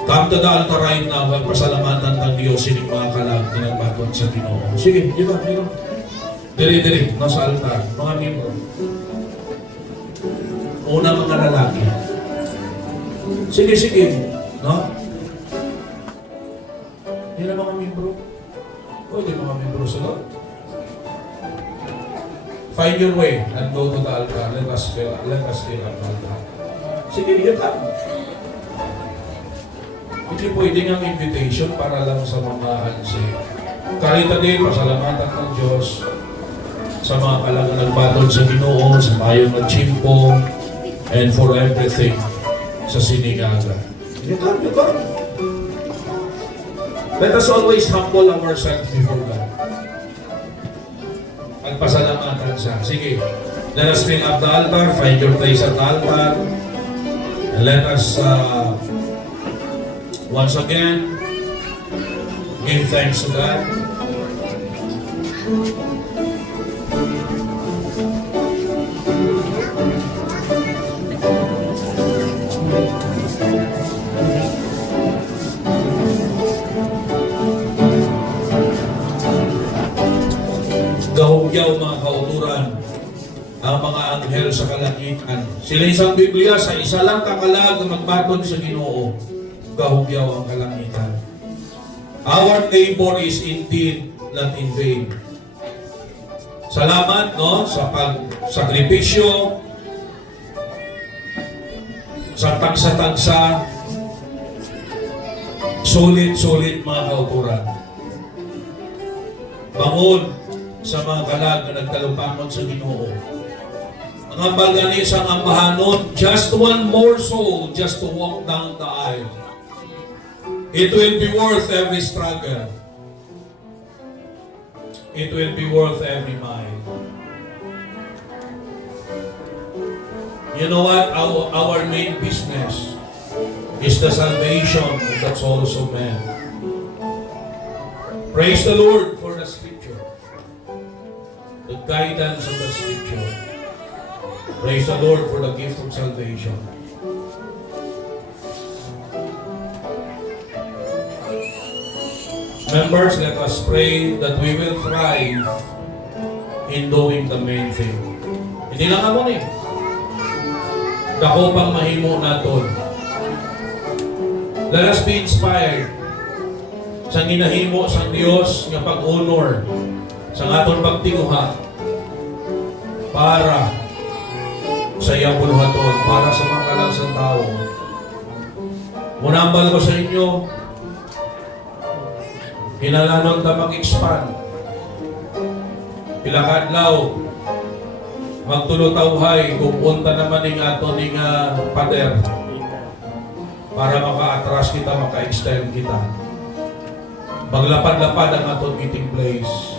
Come to the altar right now, magpasalamatan ng Diyos ining mga kalag na nagpaton sa Ginoo. Sige, dito. Diri, nasa altar. Mga membro. Una mga lalaki. Sige. No? Hindi na mga membro. Pwede mga membro sa Lord. Find your way and go to the altar. Let us fill up the altar. Sige, yun lang. Hindi pwedeng ang invitation para lang sa mga hansi. Karita din, pasalamatan ng Diyos sa mga kalagang nagbatod sa Ginoo, sa mayong nagchimpo, and for everything sa sinigaga. Yun lang. Let us always humble ourselves before God. Magpasalamatan siya. Sige, let us fill up the altar, find your place at the altar, and let us once again give thanks to God. Gahugyaw mga kauturan ang mga anghel sa kalangitan. Sila isang Biblia sa isa lang kakalag na magbatod sa Ginoo. Gahugyaw ang kalangitan. Our labor is indeed not in vain. Salamat sa pagsakripisyo, sa tagsa-tagsa, sulit mga kauturan. Bangon sa mga kalag na nagtalupangon sa Ginoo. Ang ambal isang ambahanon, just one more soul just to walk down the aisle. It will be worth every struggle. It will be worth every mile. You know what? Our main business is the salvation of the souls of men. Praise the Lord for the Scripture. The guidance of the Scripture. Praise the Lord for the gift of salvation. Members, let us pray that we will thrive in doing the main thing. Hindi lang ako ni. Dako pang mahimo naton. Let us be inspired sa ginahimo sa Dios nga pag-honor sa aton pagtinguha para sa iyang buluhaton, para sa mga kalansang tao. Munambal ko sa inyo, hinalanon ta mag-expand. Pilakadlaw, magtulotawhay kung unta naman ning ato ning pader para maka-atras kita, maka-extend kita. Maglapad-lapad ang aton meeting place.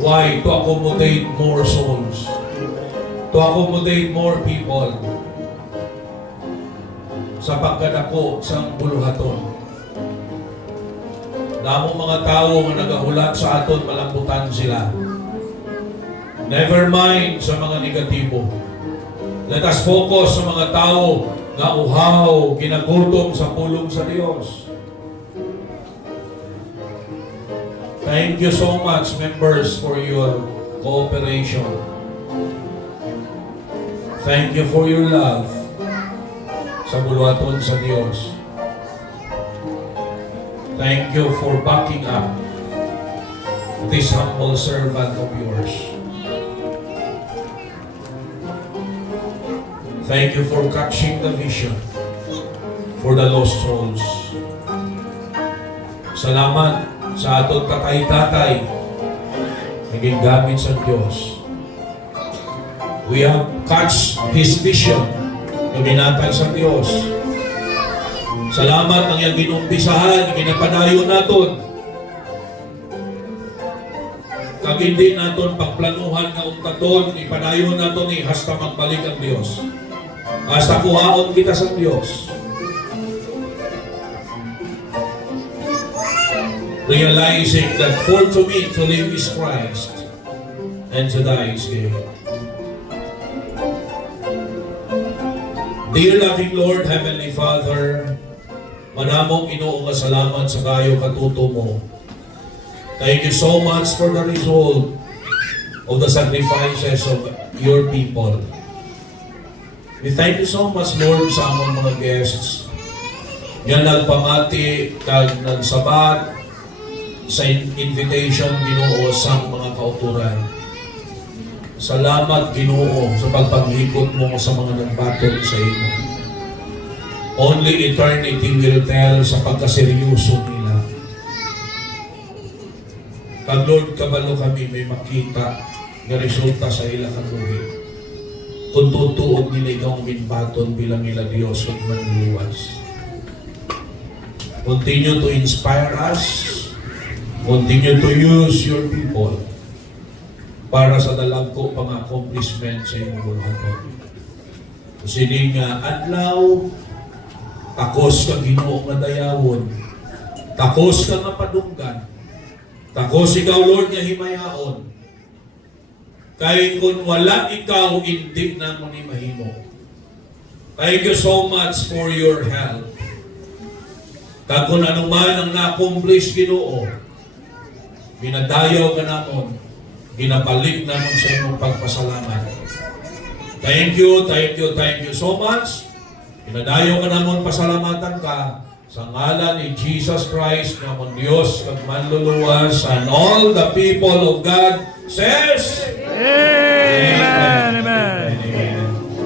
Why? To accommodate more souls. To accommodate more people sa pagkadako sa buluhaton. Damo mga tao nga nagahulat sa aton, malambutan sila. Never mind sa mga negatibo. Let us focus sa mga tao nga uhaw, ginagutom sa pulong sa Diyos. Thank you so much, members, for your cooperation. Thank you for your love sa buluhaton sa Diyos. Thank you for backing up this humble servant of yours. Thank you for catching the vision for the lost souls. Salamat sa atong tatay-tatay, naging gamit sa Diyos. We have catch His vision na binatag sa Diyos. Salamat ang iyang ginumpisahan, ginapadayon naton. Kag hindi naton pagplanuhan nga ungkaton, ipadayon naton ni hasta magbalik ang Diyos. Hasta kuhaon kita sa Diyos. Realizing that for to me to live is Christ and to die is gain. Dear loving Lord, Heavenly Father, manamong Ginoo nga salamat sa kayo katuto mo. Thank you so much for the result of the sacrifices of your people. We thank you so much, Lord, sa among mga guests. Yan nagpamati, kag nagsabat sa invitation, Ginoo, sa mga kauturan. Salamat, Ginoo, sa pagpaghikot mo sa mga nagbatok sa imo. Only eternity will tell sa pagkaseryoso nila. Kag Lord, kabalo kami may makita nga resulta sa ilang kaluhi. Kung tutuog nila ikaw ang minbaton bilang nila Diyos at manluwas. Continue to inspire us. Continue to use your people para sa dalagko pang accomplishment sa iyong buhaton. Kasi nga adlaw, takos ka Ginoo nga dayawon, takos ka nga padunggan, takos ikaw Lord nga himayaon. Kaya kung wala ikaw, hindi na mo ni mahimo. Thank you so much for your help. Kag kung ano man ang na-accomplish Ginoo, ginadayaw ka namon, ginapalik namon sa imong pagpasalamat. Thank you, thank you, thank you so much. Ginadayaw ka namon, pasalamatan ka sa ngalan ni Jesus Christ, namon Diyos, kag manluluwas, and all the people of God says, Amen.